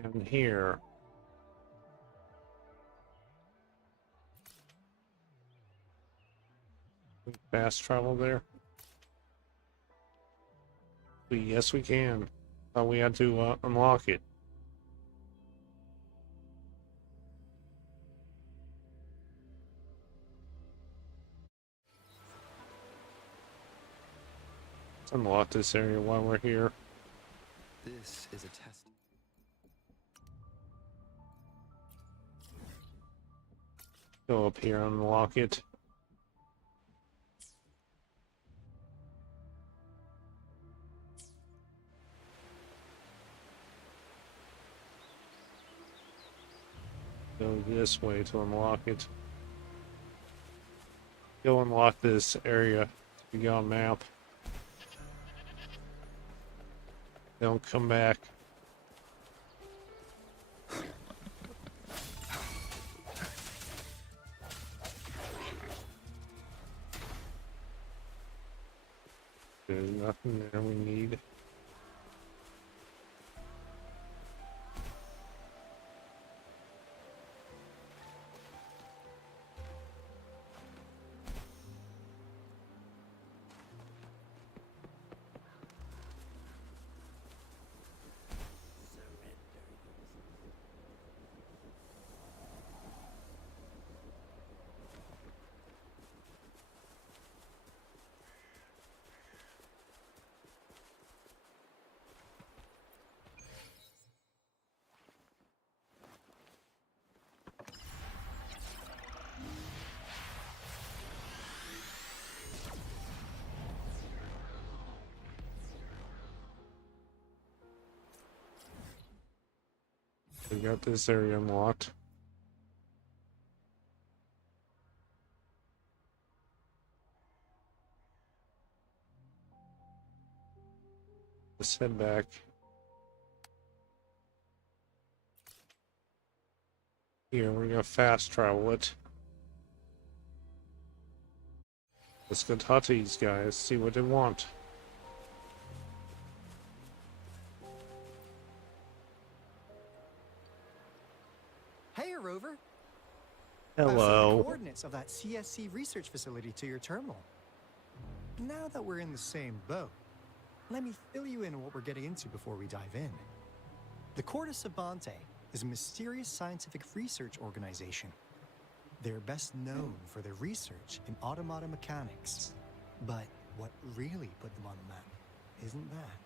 Down here. Can we fast travel there? Yes, we can. Thought we had to unlock it. Let's unlock this area while we're here. This is a test. Go up here and unlock it. Go this way to unlock it. Go unlock this area. You got a map. Don't come back. There's nothing there we need. We got this area unlocked. Let's head back. Here, we're gonna fast travel it. Let's go talk to these guys, see what they want. Hey, Rover. Hello. I've sent the coordinates of that CSC research facility to your terminal. Now that we're in the same boat, let me fill you in on what we're getting into before we dive in. The Corte Savante is a mysterious scientific research organization. They're best known for their research in automata mechanics. But what really put them on the map isn't that.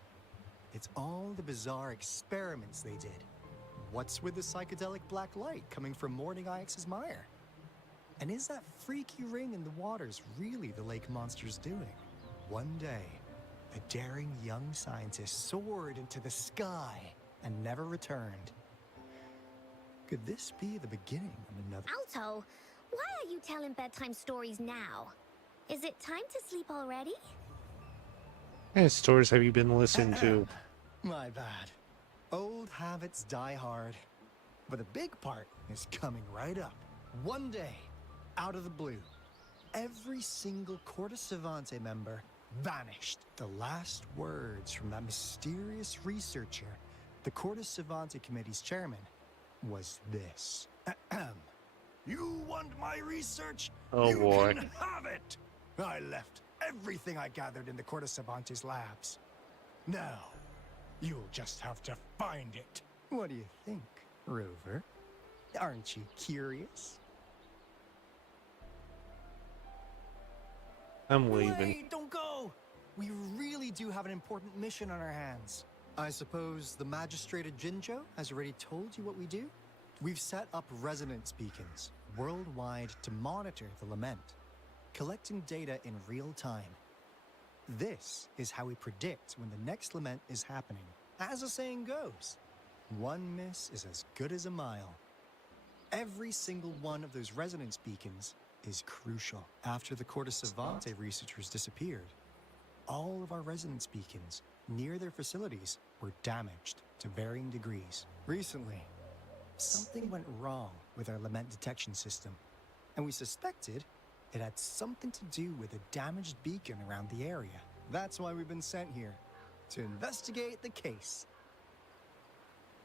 It's all the bizarre experiments they did. What's with the psychedelic black light coming from Morning Ix's mire? And is that freaky ring in the waters really the lake monster's doing? One day, a daring young scientist soared into the sky and never returned. Could this be the beginning of another? Alto, why are you telling bedtime stories now? Is it time to sleep already? What kind of stories have you been listening to? My bad. Old habits die hard. But the big part is coming right up. One day, out of the blue, every single Corte Savante member vanished. The last words from that mysterious researcher, the Corte Savante Committee's chairman, was this. You want my research? Oh You boy. can have it! I left everything I gathered in the Corte Savante's labs. Now, you'll just have to find it. What do you think, Rover? Aren't you curious? I'm leaving. Wait, don't go! We really do have an important mission on our hands. I suppose the Magistrate of Jinzhou has already told you what we do? We've set up resonance beacons worldwide to monitor the lament, collecting data in real time. This is how we predict when the next lament is happening. As the saying goes, one miss is as good as a mile. Every single one of those resonance beacons is crucial. After the Corte Savante researchers disappeared, all of our resonance beacons near their facilities were damaged to varying degrees. Recently, something went wrong with our lament detection system, and we suspected it had something to do with a damaged beacon around the area. That's why we've been sent here, to investigate the case.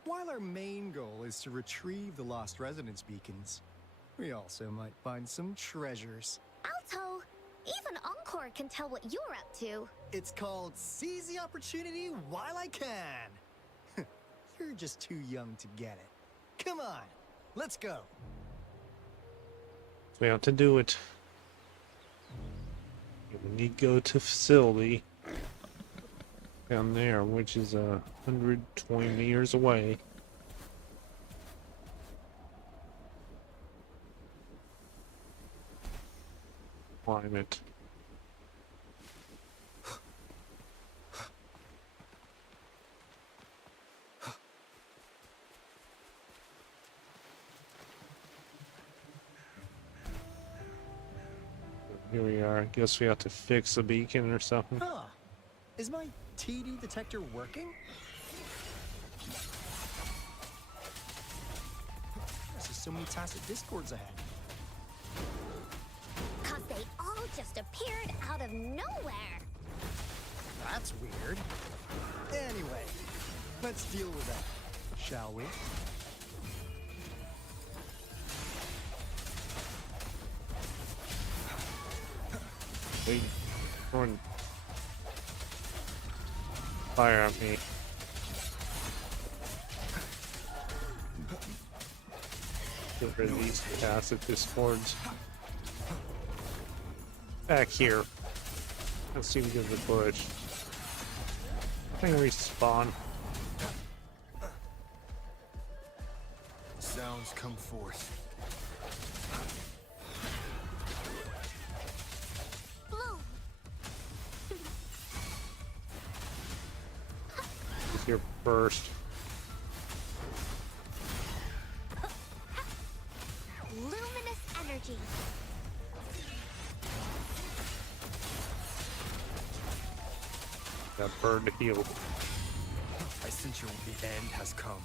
While our main goal is to retrieve the lost resonance beacons, we also might find some treasures. Alto, even Encore can tell what you're up to. It's called Seize the Opportunity While I Can. You're just too young to get it. Come on, let's go. We have to do it. We need to go to facility. down there, which is 120 meters away. Climb it. Here we are. I guess we have to fix the beacon or something. Huh. Is my TD detector working? There's just so many tacit discords ahead. Cause they all just appeared out of nowhere. That's weird. Anyway, let's deal with that, shall we? Wait, throwing fire at me. Get rid of these tacit discords. Back here. Let's see if we get the bush. I think respawn. Sounds come forth. Here first. Luminous energy. Got bird to heal. I sense the end has come.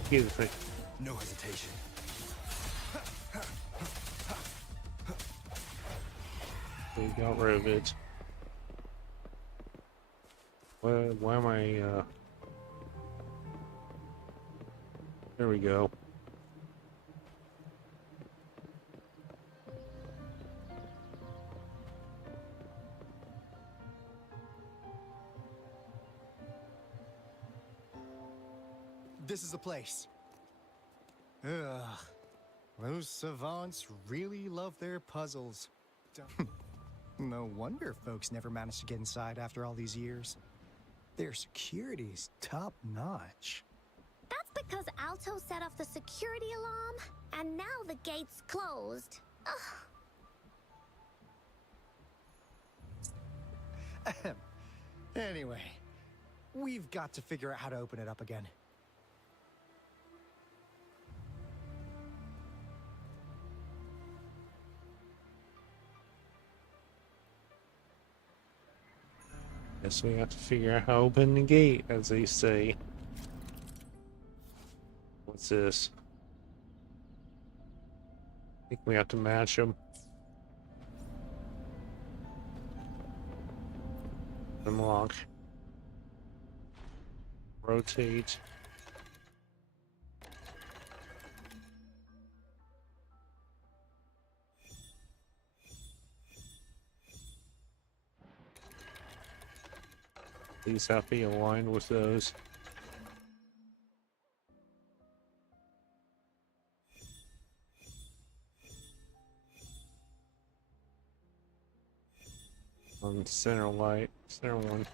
Excuse me. No hesitation. We got rid of it. Why am I, There we go. This is the place. Ugh. Those savants really love their puzzles. No wonder folks never managed to get inside after all these years. Their security's top-notch. That's because Alto set off the security alarm, and now the gate's closed. Ugh. Anyway, we've got to figure out how to open it up again. Guess we have to figure out how to open the gate, as they say. What's this? I think we have to match them. Unlock. Rotate. These have to be aligned with those. On center light, center one.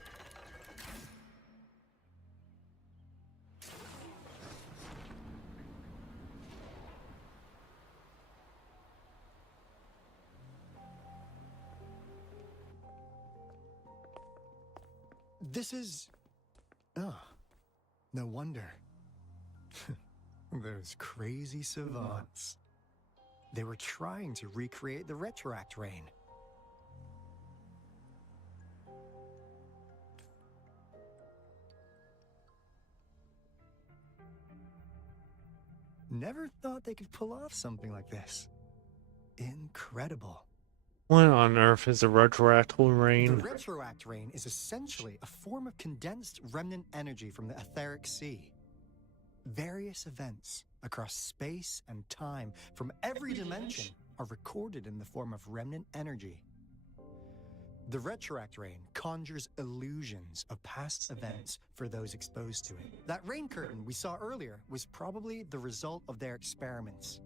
This is... Oh, no wonder. Those crazy savants. They were trying to recreate the retroact rain. Never thought they could pull off something like this. Incredible. What on earth is a retroactive rain? The retroact rain is essentially a form of condensed remnant energy from the etheric sea. Various events across space and time from every dimension are recorded in the form of remnant energy. The retroact rain conjures illusions of past events for those exposed to it. That rain curtain we saw earlier was probably the result of their experiments.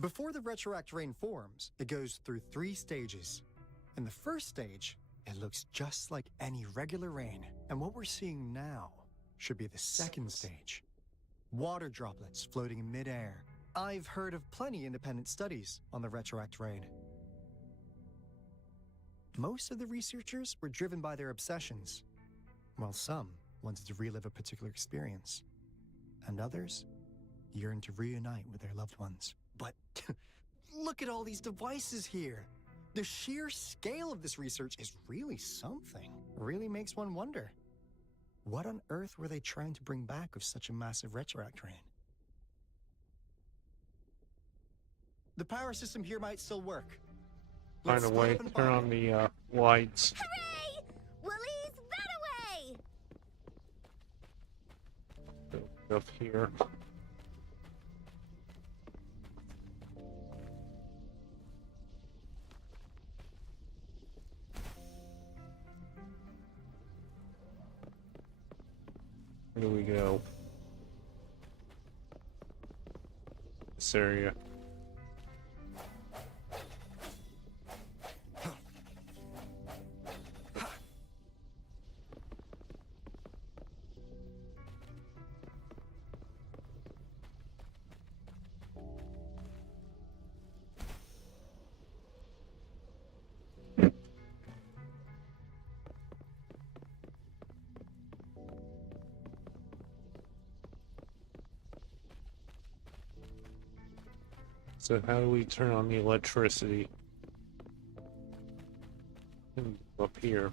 Before the retroact rain forms, it goes through 3 stages. In the first stage, it looks just like any regular rain, and what we're seeing now should be the second stage. Water droplets floating in midair. I've heard of plenty independent studies on the retroact rain. Most of the researchers were driven by their obsessions, while some wanted to relive a particular experience, and others yearned to reunite with their loved ones. But look at all these devices here. The sheer scale of this research is really something. Really makes one wonder. What on earth were they trying to bring back with such a massive retroact rain? The power system here might still work. Find a way to turn on the lights. Hooray! Willie's that away! Up here. Where do we go? This area. So how do we turn on the electricity? Up here.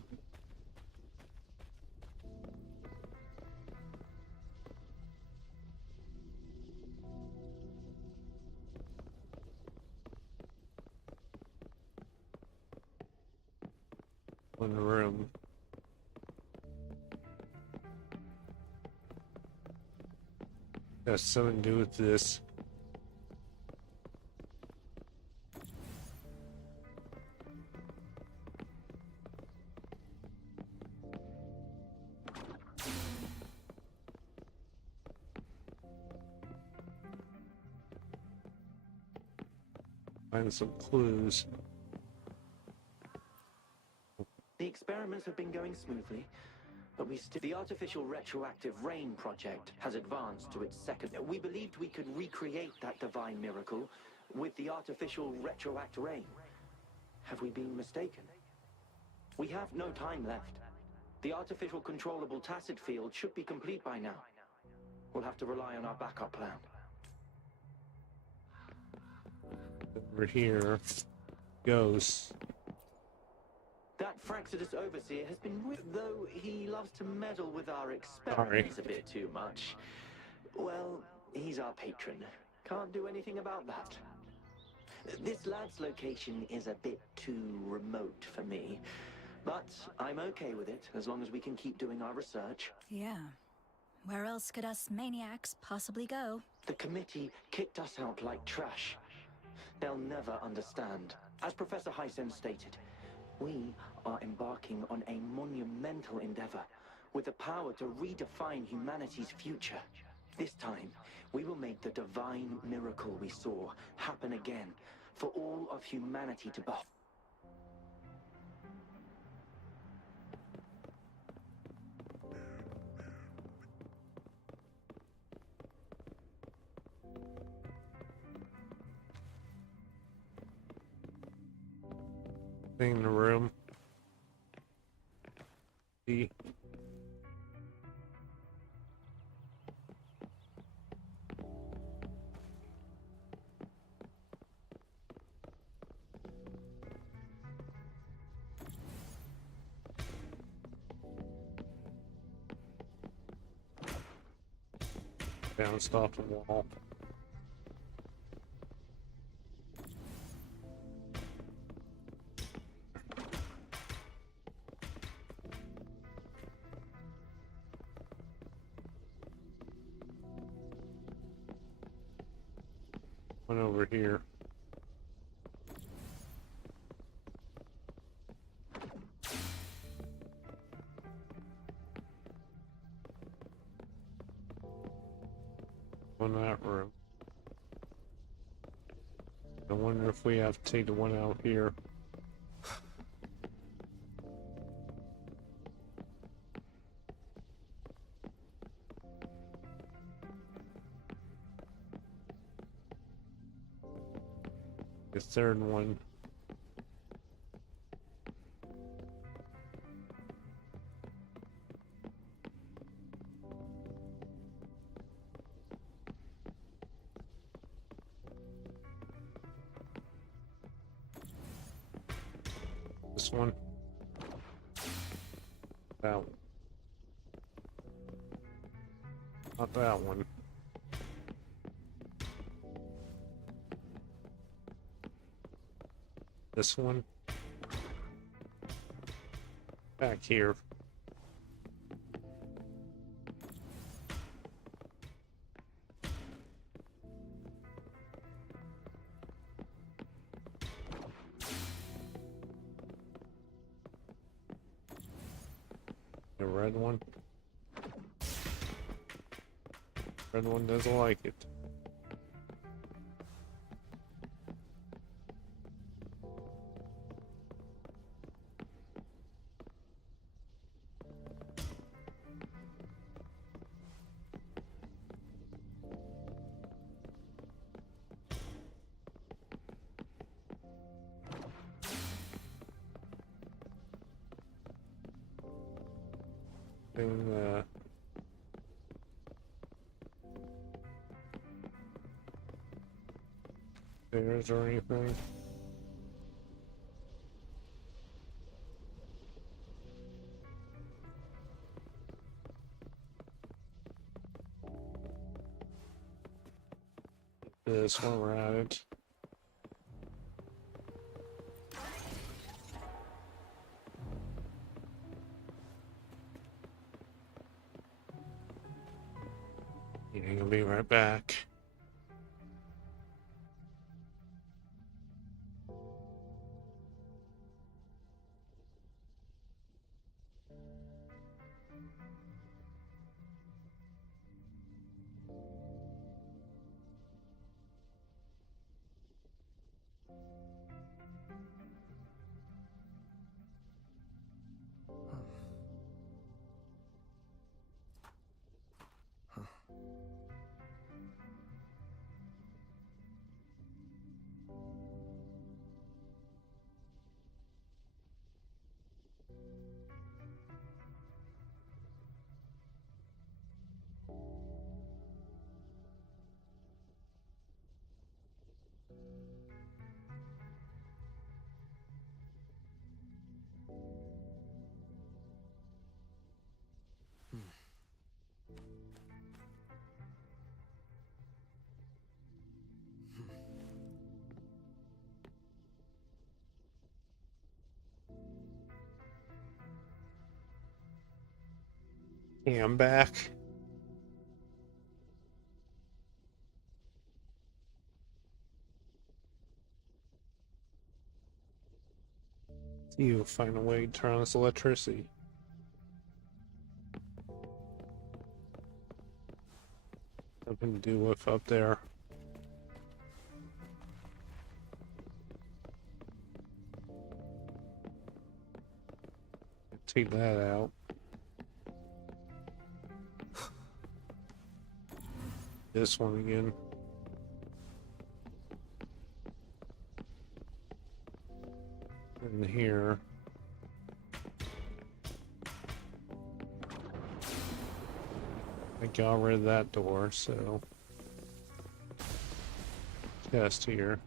In the room. Has something to do with this. Find some clues. The experiments have been going smoothly, but the artificial retroactive rain project has advanced to its second. We believed we could recreate that divine miracle with the artificial retroact rain. Have we been mistaken? We have no time left. The artificial controllable tacit field should be complete by now. We'll have to rely on our backup plan. Over here. Ghosts. That Fraxidus Overseer has been though he loves to meddle with our experiments a bit too much. Well, he's our patron. Can't do anything about that. This lab's location is a bit too remote for me, but I'm okay with it as long as we can keep doing our research. Yeah. Where else could us maniacs possibly go? The committee kicked us out like trash. They'll never understand. As Professor Hysen stated, we are embarking on a monumental endeavor with the power to redefine humanity's future. This time, we will make the divine miracle we saw happen again for all of humanity to behold. Thing in the room. See. Bounced off the wall. One over here. On that room. I wonder if we have to take the one out here. The third one. This one. That one. Not that one. This one. Back here. The red one. Red one doesn't like it. And, stairs or anything. This one we're at it. Yeah, I'll be right back. Yeah, I'm back. You find a way to turn on this electricity. Something to do with up there. Take that out. This one again. And here. I got rid of that door, so chest here.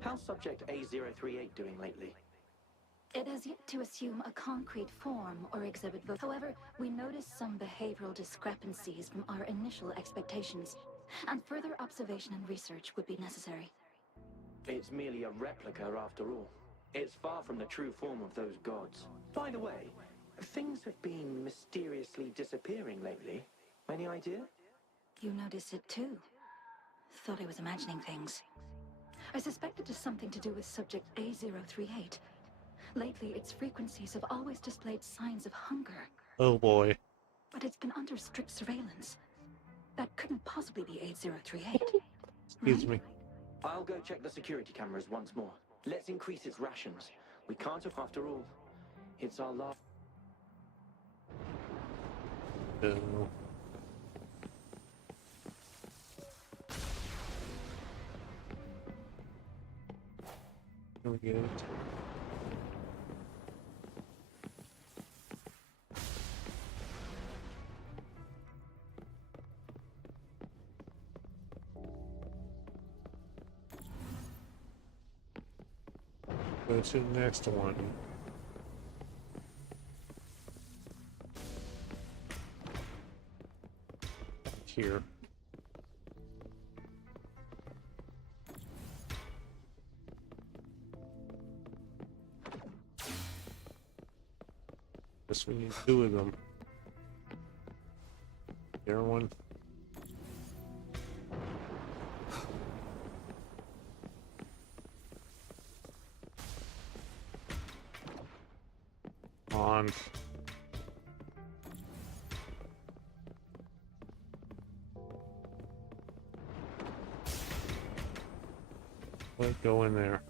How's Subject A038 doing lately? It has yet to assume a concrete form or exhibit. However, we noticed some behavioral discrepancies from our initial expectations, and further observation and research would be necessary. It's merely a replica after all. It's far from the true form of those gods. By the way, things have been mysteriously disappearing lately. Any idea? You noticed it too. Thought I was imagining things. I suspect it is something to do with subject A038. Lately, its frequencies have always displayed signs of hunger. Oh boy. But it's been under strict surveillance. That couldn't possibly be 8038. Excuse me. I'll go check the security cameras once more. Let's increase its rations. We can't, after all. It's our last. No. Here we go. Go to the next one. Here. Guess we need 2 of them. There one. On. Let go in there.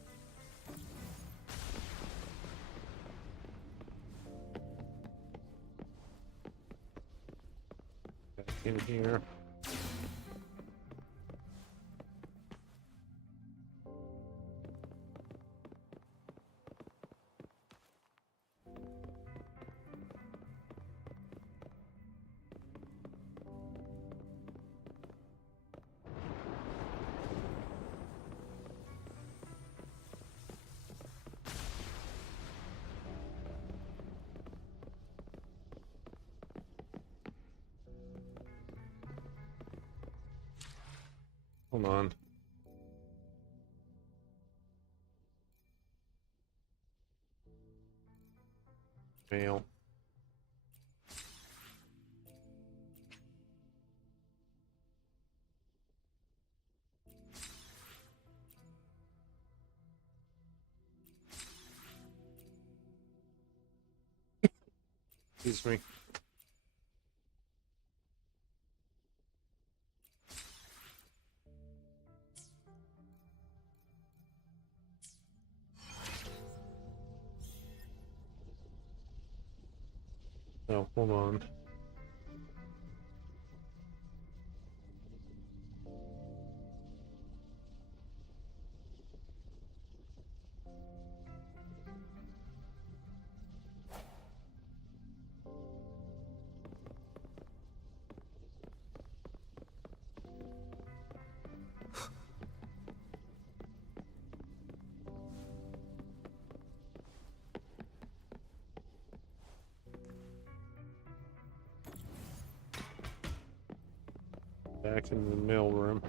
Back in here. Hold on. Mail. Excuse me. Oh, hold on. Back in the mail room.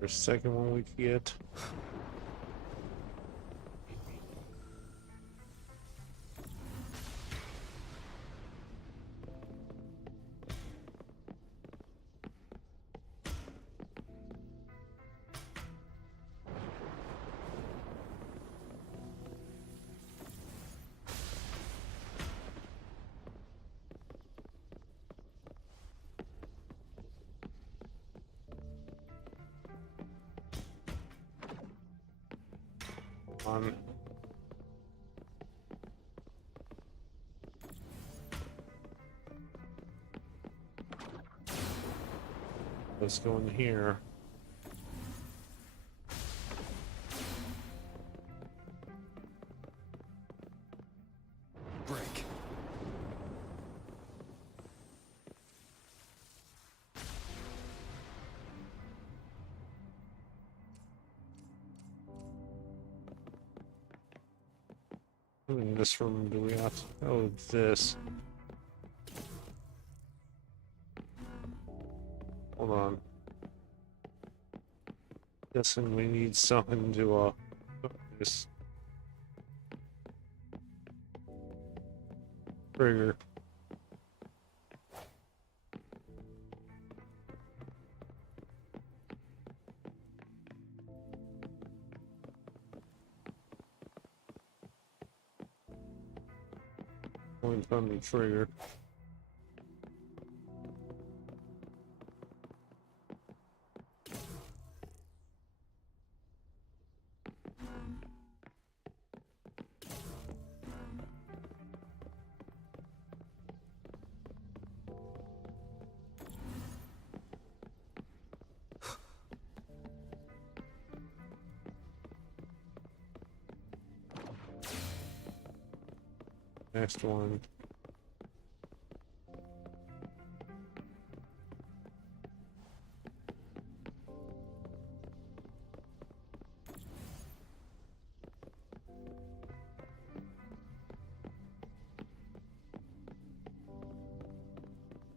There's a second one we could get. On. Let's go in here. Break. In this room, do we have to? Oh, this. Hold on. Guessing we need something to this trigger. Point on the trigger. Next one.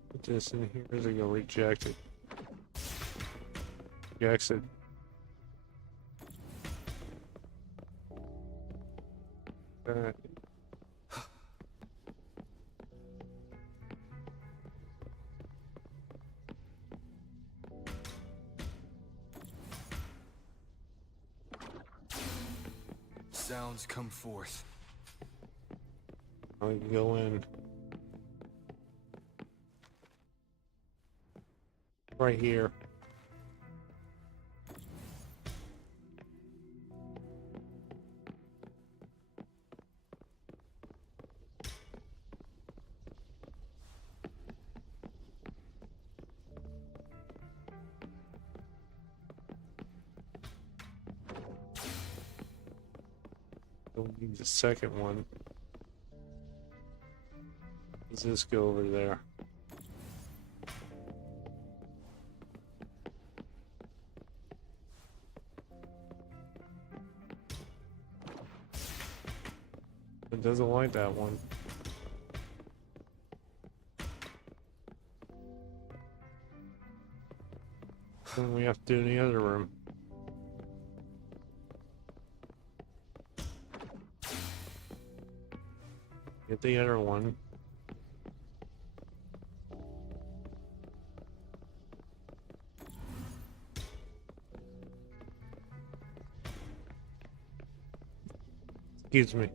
Put this in here. Is it gonna reject it? Rejects it. Alright. Sounds come forth. I can go in. Right here. Don't need the second one. Does this go over there? It doesn't like that one. Then we have to do in the other room. Get the other one. Excuse me.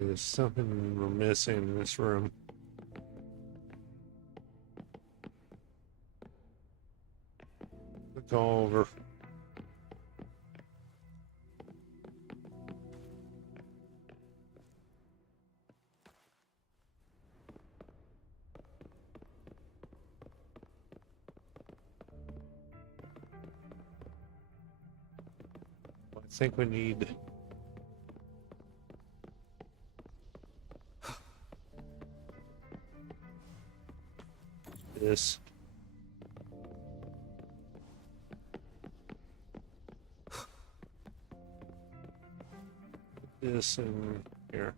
There's something we're missing in this room. It's all over. I think we need this. This in here.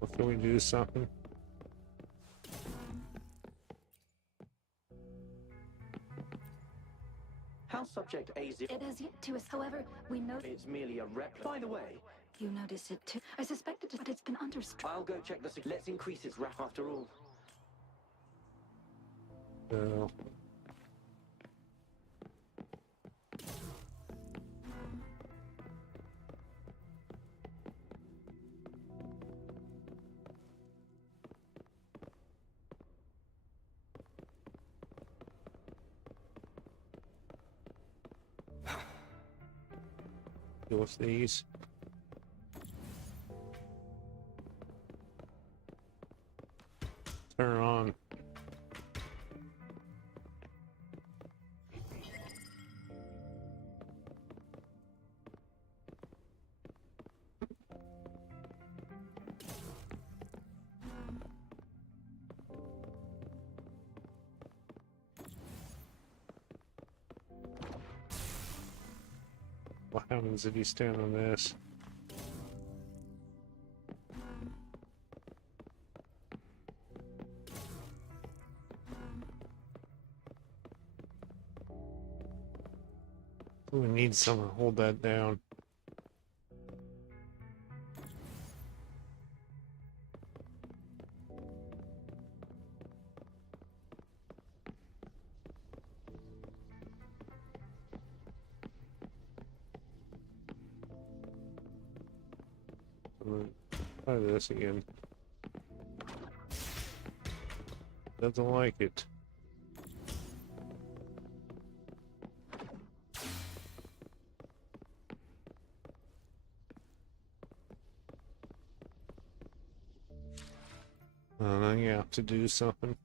Well, can we do something? How subject A0? It has yet to us. However, we know It's merely a replica. By the way, you noticed it too. I suspected it, but it's been under stress. I'll go check the. Let's increase its wrap after all. No. Deal with these. Turn on. What happens if you stand on this? need someone to hold that down. Try this again. Doesn't like it. Now you have to do something.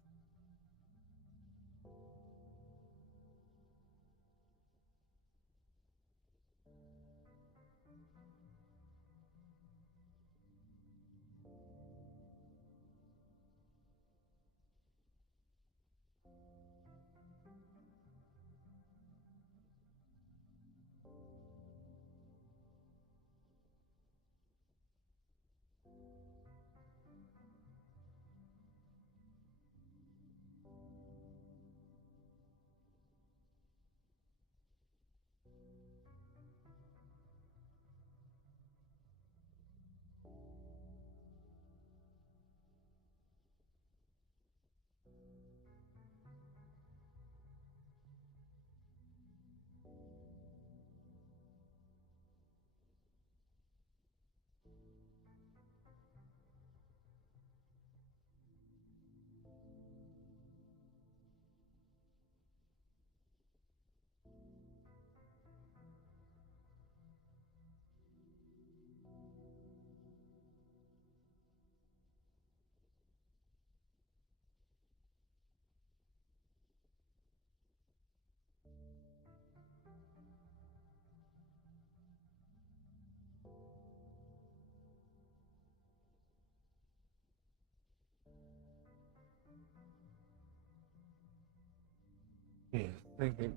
Yeah, thank you.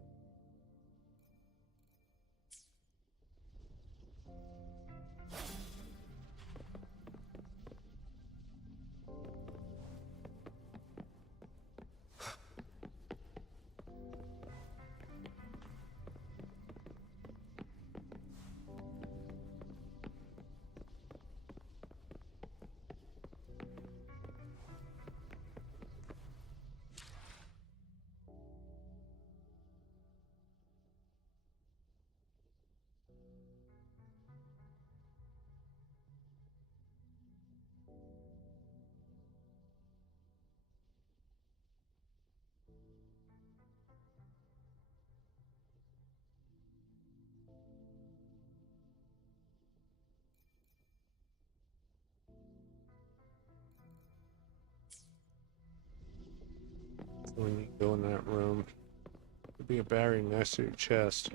When you go in that room, there'll be a battery next to your chest.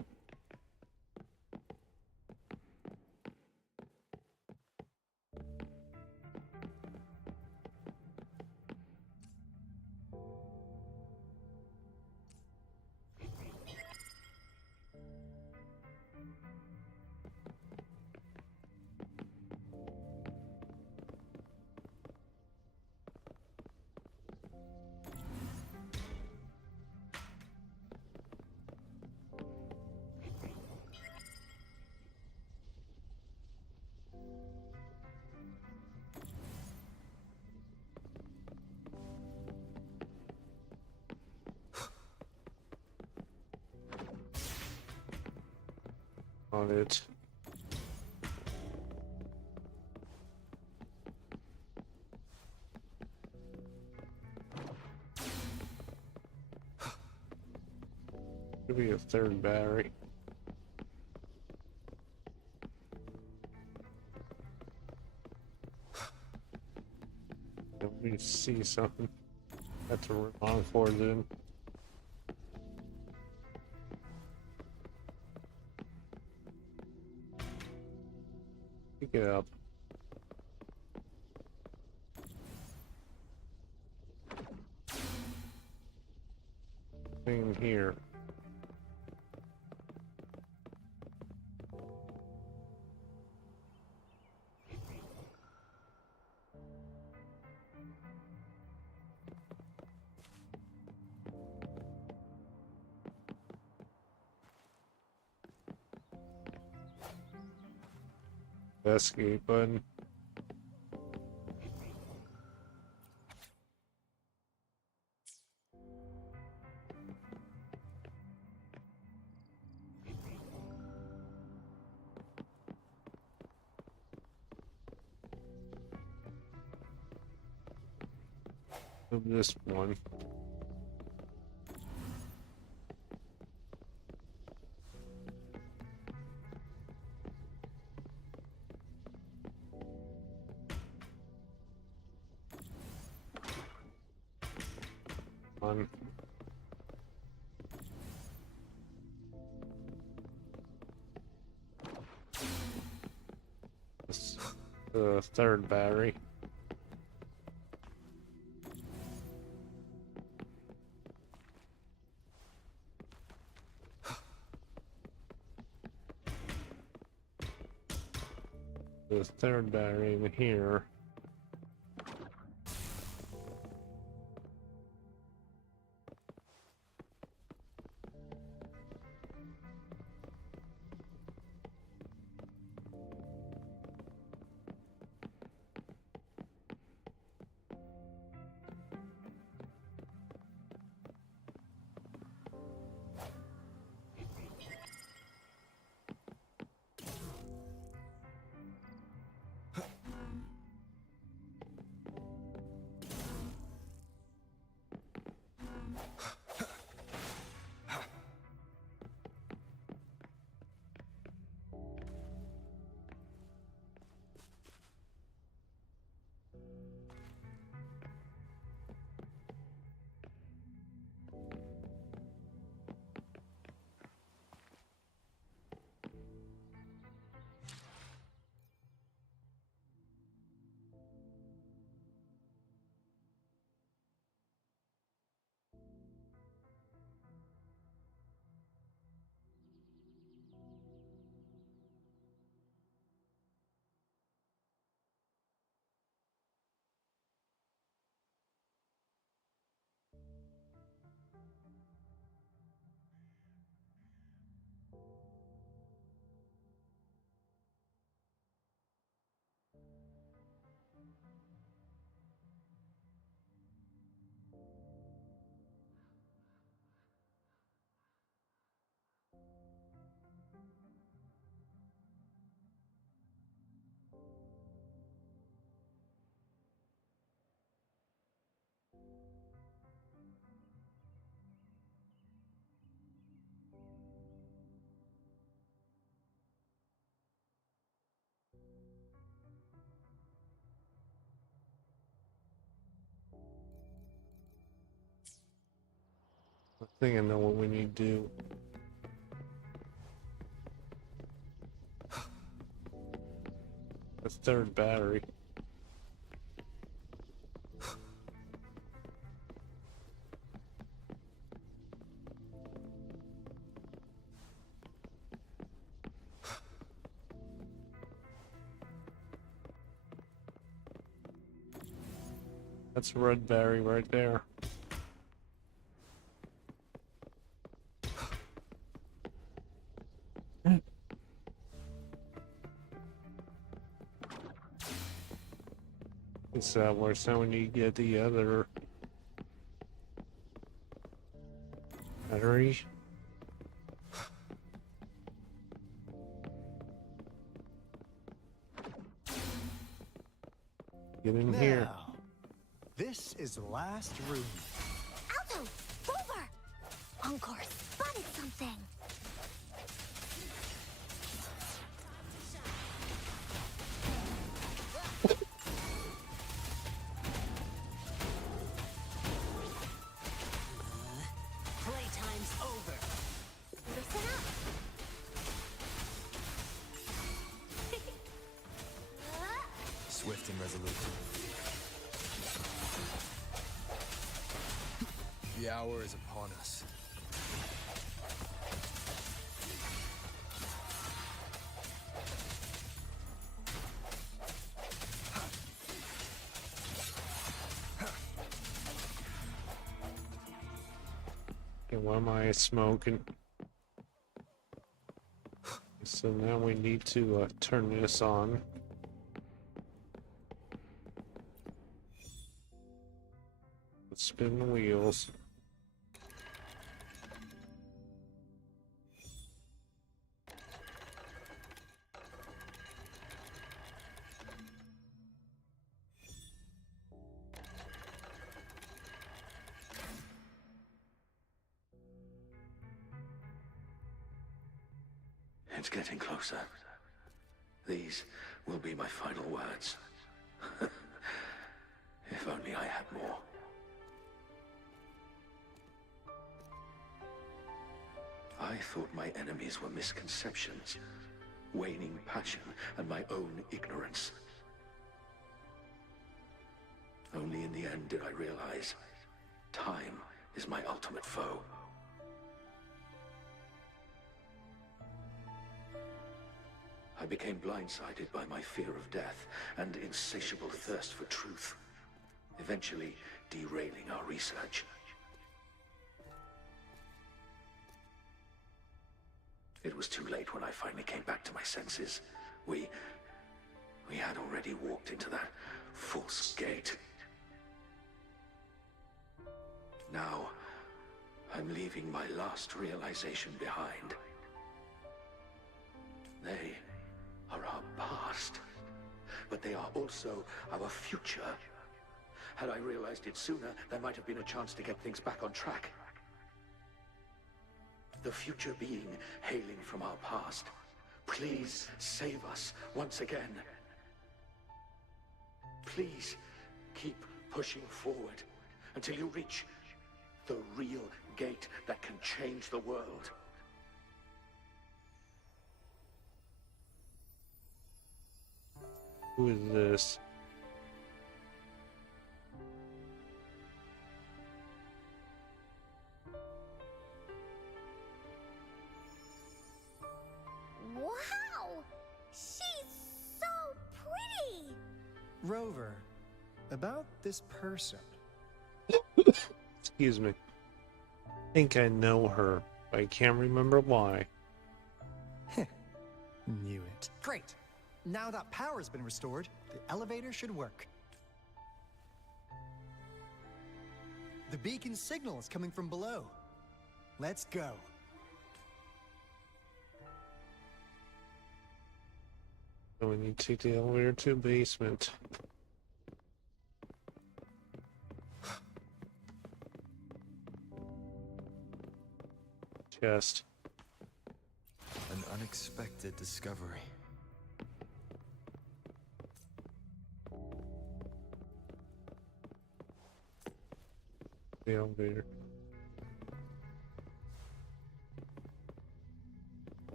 On it. Could be a third battery. Let me see something. That's a run on for then. Pick it up. Thing here. Escape button. Of this one. On. This, the third battery. The third battery in here. I think I know what we need to do. The third battery. That's a red battery right there. It's where someone need to get the other battery. Get in here. Now, this is the last room. Alto! Over! Encore spotted something! Playtime's over. Listen up! Swift and resolute. The hour is upon us. Okay, what am I smoking? So now we need to turn this on. Let's spin the wheels. It's getting closer. These will be my final words. If only I had more. I thought my enemies were misconceptions, waning passion, and my own ignorance. Only in the end did I realize time is my ultimate foe. I became blindsided by my fear of death and insatiable thirst for truth, eventually derailing our research. It was too late when I finally came back to my senses. We had already walked into that false gate. Now, I'm leaving my last realization behind. They are our past, but they are also our future. Had I realized it sooner, there might have been a chance to get things back on track. The future being hailing from our past. Please save us once again. Please keep pushing forward until you reach the real gate that can change the world. Who is this? Wow! She's so pretty! Rover, about this person. Excuse me. I think I know her, but I can't remember why. Knew it. Great! Now that power's been restored, the elevator should work. The beacon signal is coming from below. Let's go. So we need to take the elevator to the basement. Chest. An unexpected discovery. The elevator.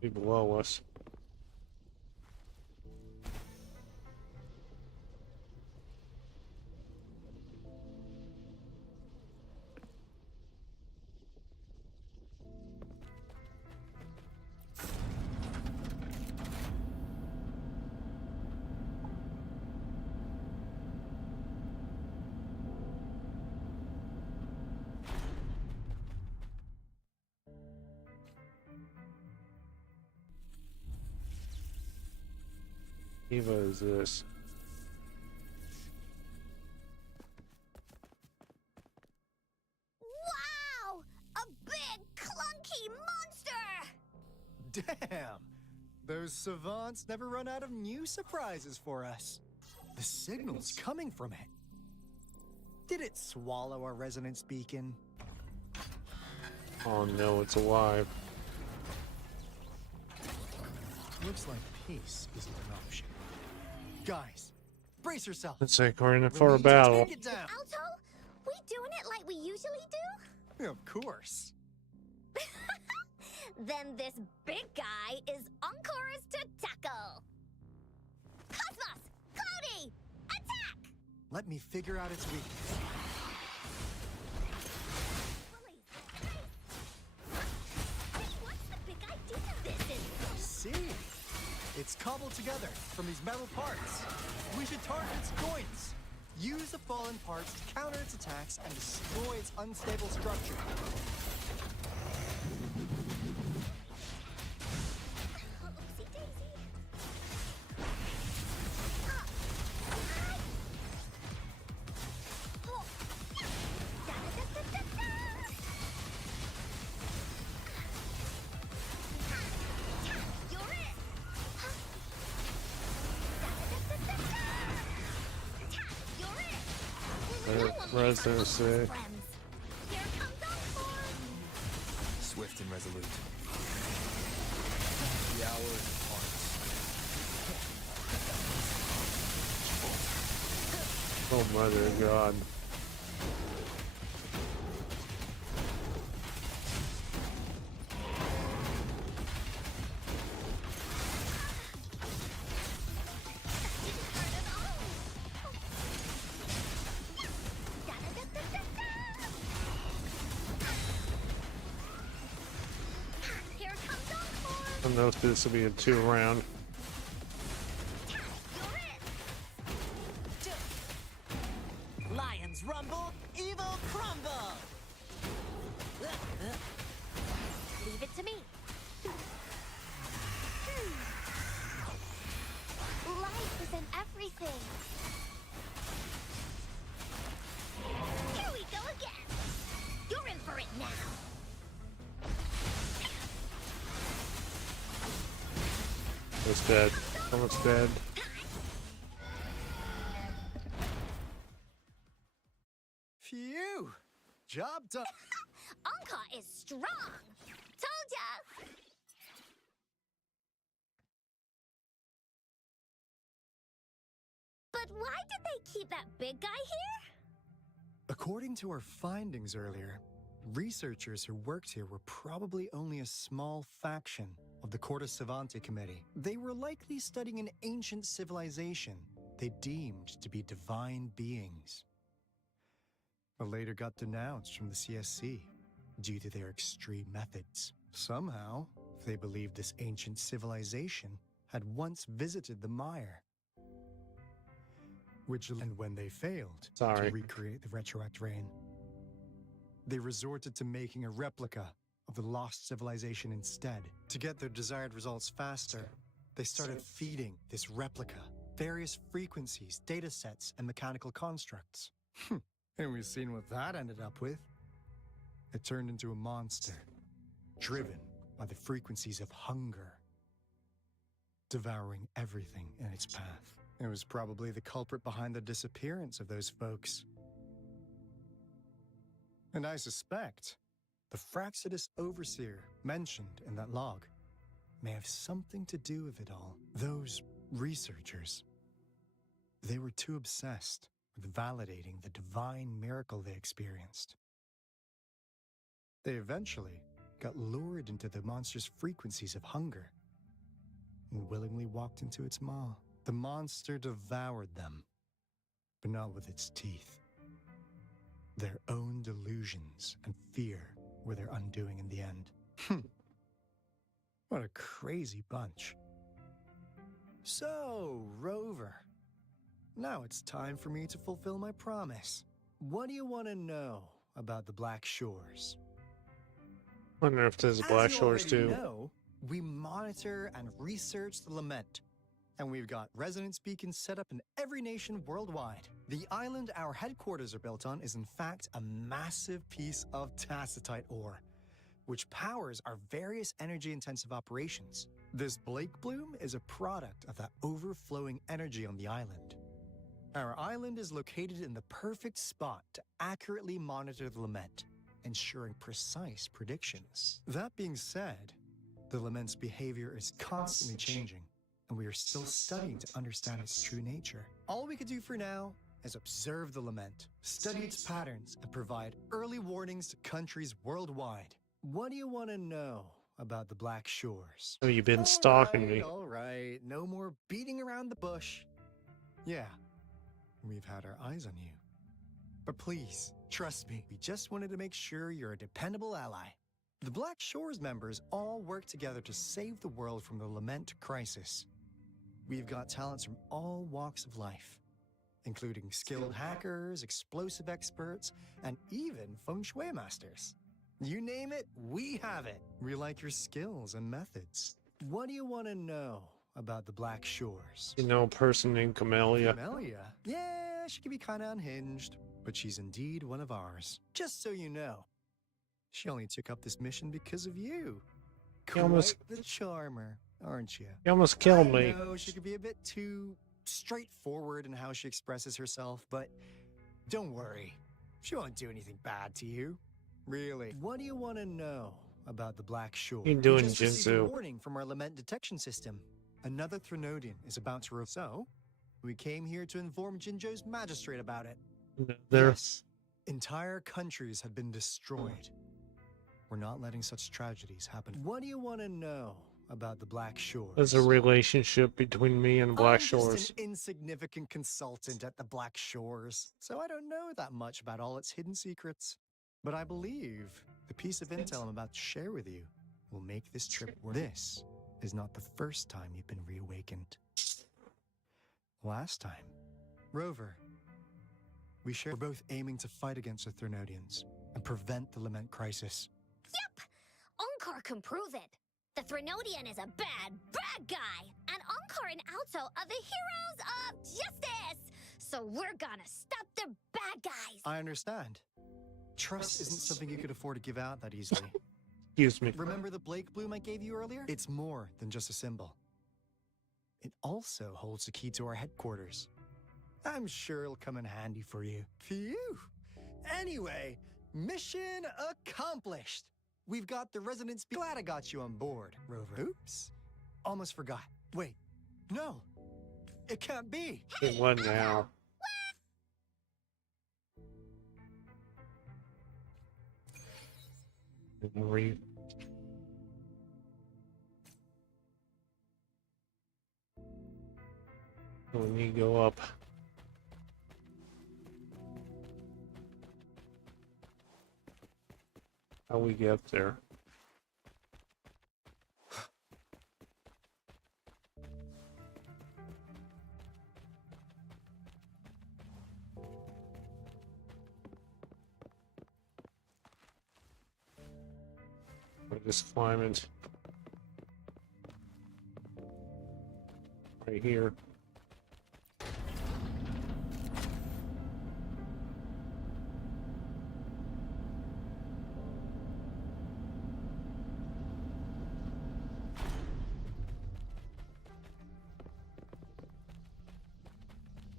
Be below us. Eva is this? Wow! A big, clunky monster! Damn! Those savants never run out of new surprises for us. The signal's coming from it. Did it swallow our resonance beacon? Oh no, it's alive. Looks like peace isn't an option. Guys, brace yourself. Looks like we're in We for a need to battle. take it down. Alto, we doing it like we usually do? Of course. Then this big guy is Encore's to tackle. Cosmos! Cloudy! Attack! Let me figure out its weakness. What's the big idea? This is See? It's cobbled together from these metal parts. We should target its joints. Use the fallen parts to counter its attacks and destroy its unstable structure. Residency. Swift and resolute. The hour is upon us. Oh, mother of God. I don't know if this will be a 2-round. Lions rumble, evil crumble. Leave it to me. Life is in everything. Here we go again. You're in for it now. It's dead. Almost dead. Phew! Job done. Anka is strong. Told ya. But why did they keep that big guy here? According to our findings earlier, researchers who worked here were probably only a small faction of the Corte Savante Committee. They were likely studying an ancient civilization they deemed to be divine beings, but later got denounced from the CSC due to their extreme methods. Somehow, they believed this ancient civilization had once visited the mire, and when they failed to recreate the retroact rain, they resorted to making a replica of the lost civilization instead. To get their desired results faster, they started feeding this replica various frequencies, data sets, and mechanical constructs. And we've seen what that ended up with. It turned into a monster, driven by the frequencies of hunger, devouring everything in its path. It was probably the culprit behind the disappearance of those folks. And I suspect the Fraxidus Overseer mentioned in that log may have something to do with it all. Those researchers, they were too obsessed with validating the divine miracle they experienced. They eventually got lured into the monster's frequencies of hunger and willingly walked into its maw. The monster devoured them, but not with its teeth. Their own delusions and fear were their undoing in the end. What a crazy bunch. So, Rover, now it's time for me to fulfill my promise. What do you want to know about the Black Shores? Wonder if there's Black Shores too. Know, we monitor and research the lament, and we've got resonance beacons set up in every nation worldwide. The island our headquarters are built on is in fact a massive piece of tacitite ore, which powers our various energy-intensive operations. This Blake Bloom is a product of that overflowing energy on the island. Our island is located in the perfect spot to accurately monitor the lament, ensuring precise predictions. That being said, the lament's behavior is constantly changing, and we are still studying to understand its true nature. All we can do for now is observe the lament, study its patterns, and provide early warnings to countries worldwide. What do you want to know about the Black Shores? Oh, you've been stalking me. All right, no more beating around the bush. Yeah, we've had our eyes on you. But please, trust me, we just wanted to make sure you're a dependable ally. The Black Shores members all work together to save the world from the lament crisis. We've got talents from all walks of life, including skilled hackers, explosive experts, and even feng shui masters. You name it, we have it. We like your skills and methods. What do you want to know about the Black Shores? You know a person named Camellia? Camellia? Yeah, she can be kind of unhinged, but she's indeed one of ours. Just so you know, she only took up this mission because of you. Quite the charmer, aren't you? You almost killed me. I know she could be a bit too straightforward in how she expresses herself, but don't worry. She won't do anything bad to you. Really. What do you want to know about the Black Shore? You doing, We just received a Jinzu? warning from our lament detection system. Another Threnodian is about to So, we came here to inform Jinzhou's magistrate about it. Yes. Entire countries have been destroyed. We're not letting such tragedies happen. What do you want to know about the Black Shore? There's a relationship between me and Black I'm Shores. just an insignificant consultant at the Black Shores, so I don't know that much about all its hidden secrets. But I believe the piece of intel I'm about to share with you will make this trip worth. This is not the first time you've been reawakened. Last time, Rover, we're both aiming to fight against the Threnodians and prevent the Lament crisis. Yep! Onkar can prove it. The Threnodian is a bad, bad guy, and Onkar and Alto are the heroes of justice! So we're gonna stop the bad guys! I understand. Trust isn't something you could afford to give out that easily. Excuse me. Remember the Blake bloom I gave you earlier? It's more than just a symbol. It also holds the key to our headquarters. I'm sure it'll come in handy for you. Phew! Anyway, mission accomplished! We've got the residents. Glad I got you on board, Rover. Oops. Almost forgot. Wait. No. It can't be. What now? We need to go up. How we get up there? We're just climbing right here.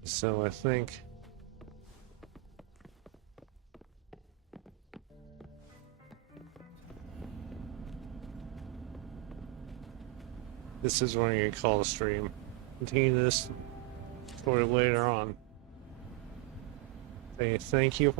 So I think this is when you call the stream. Continue this story later on. Say thank you.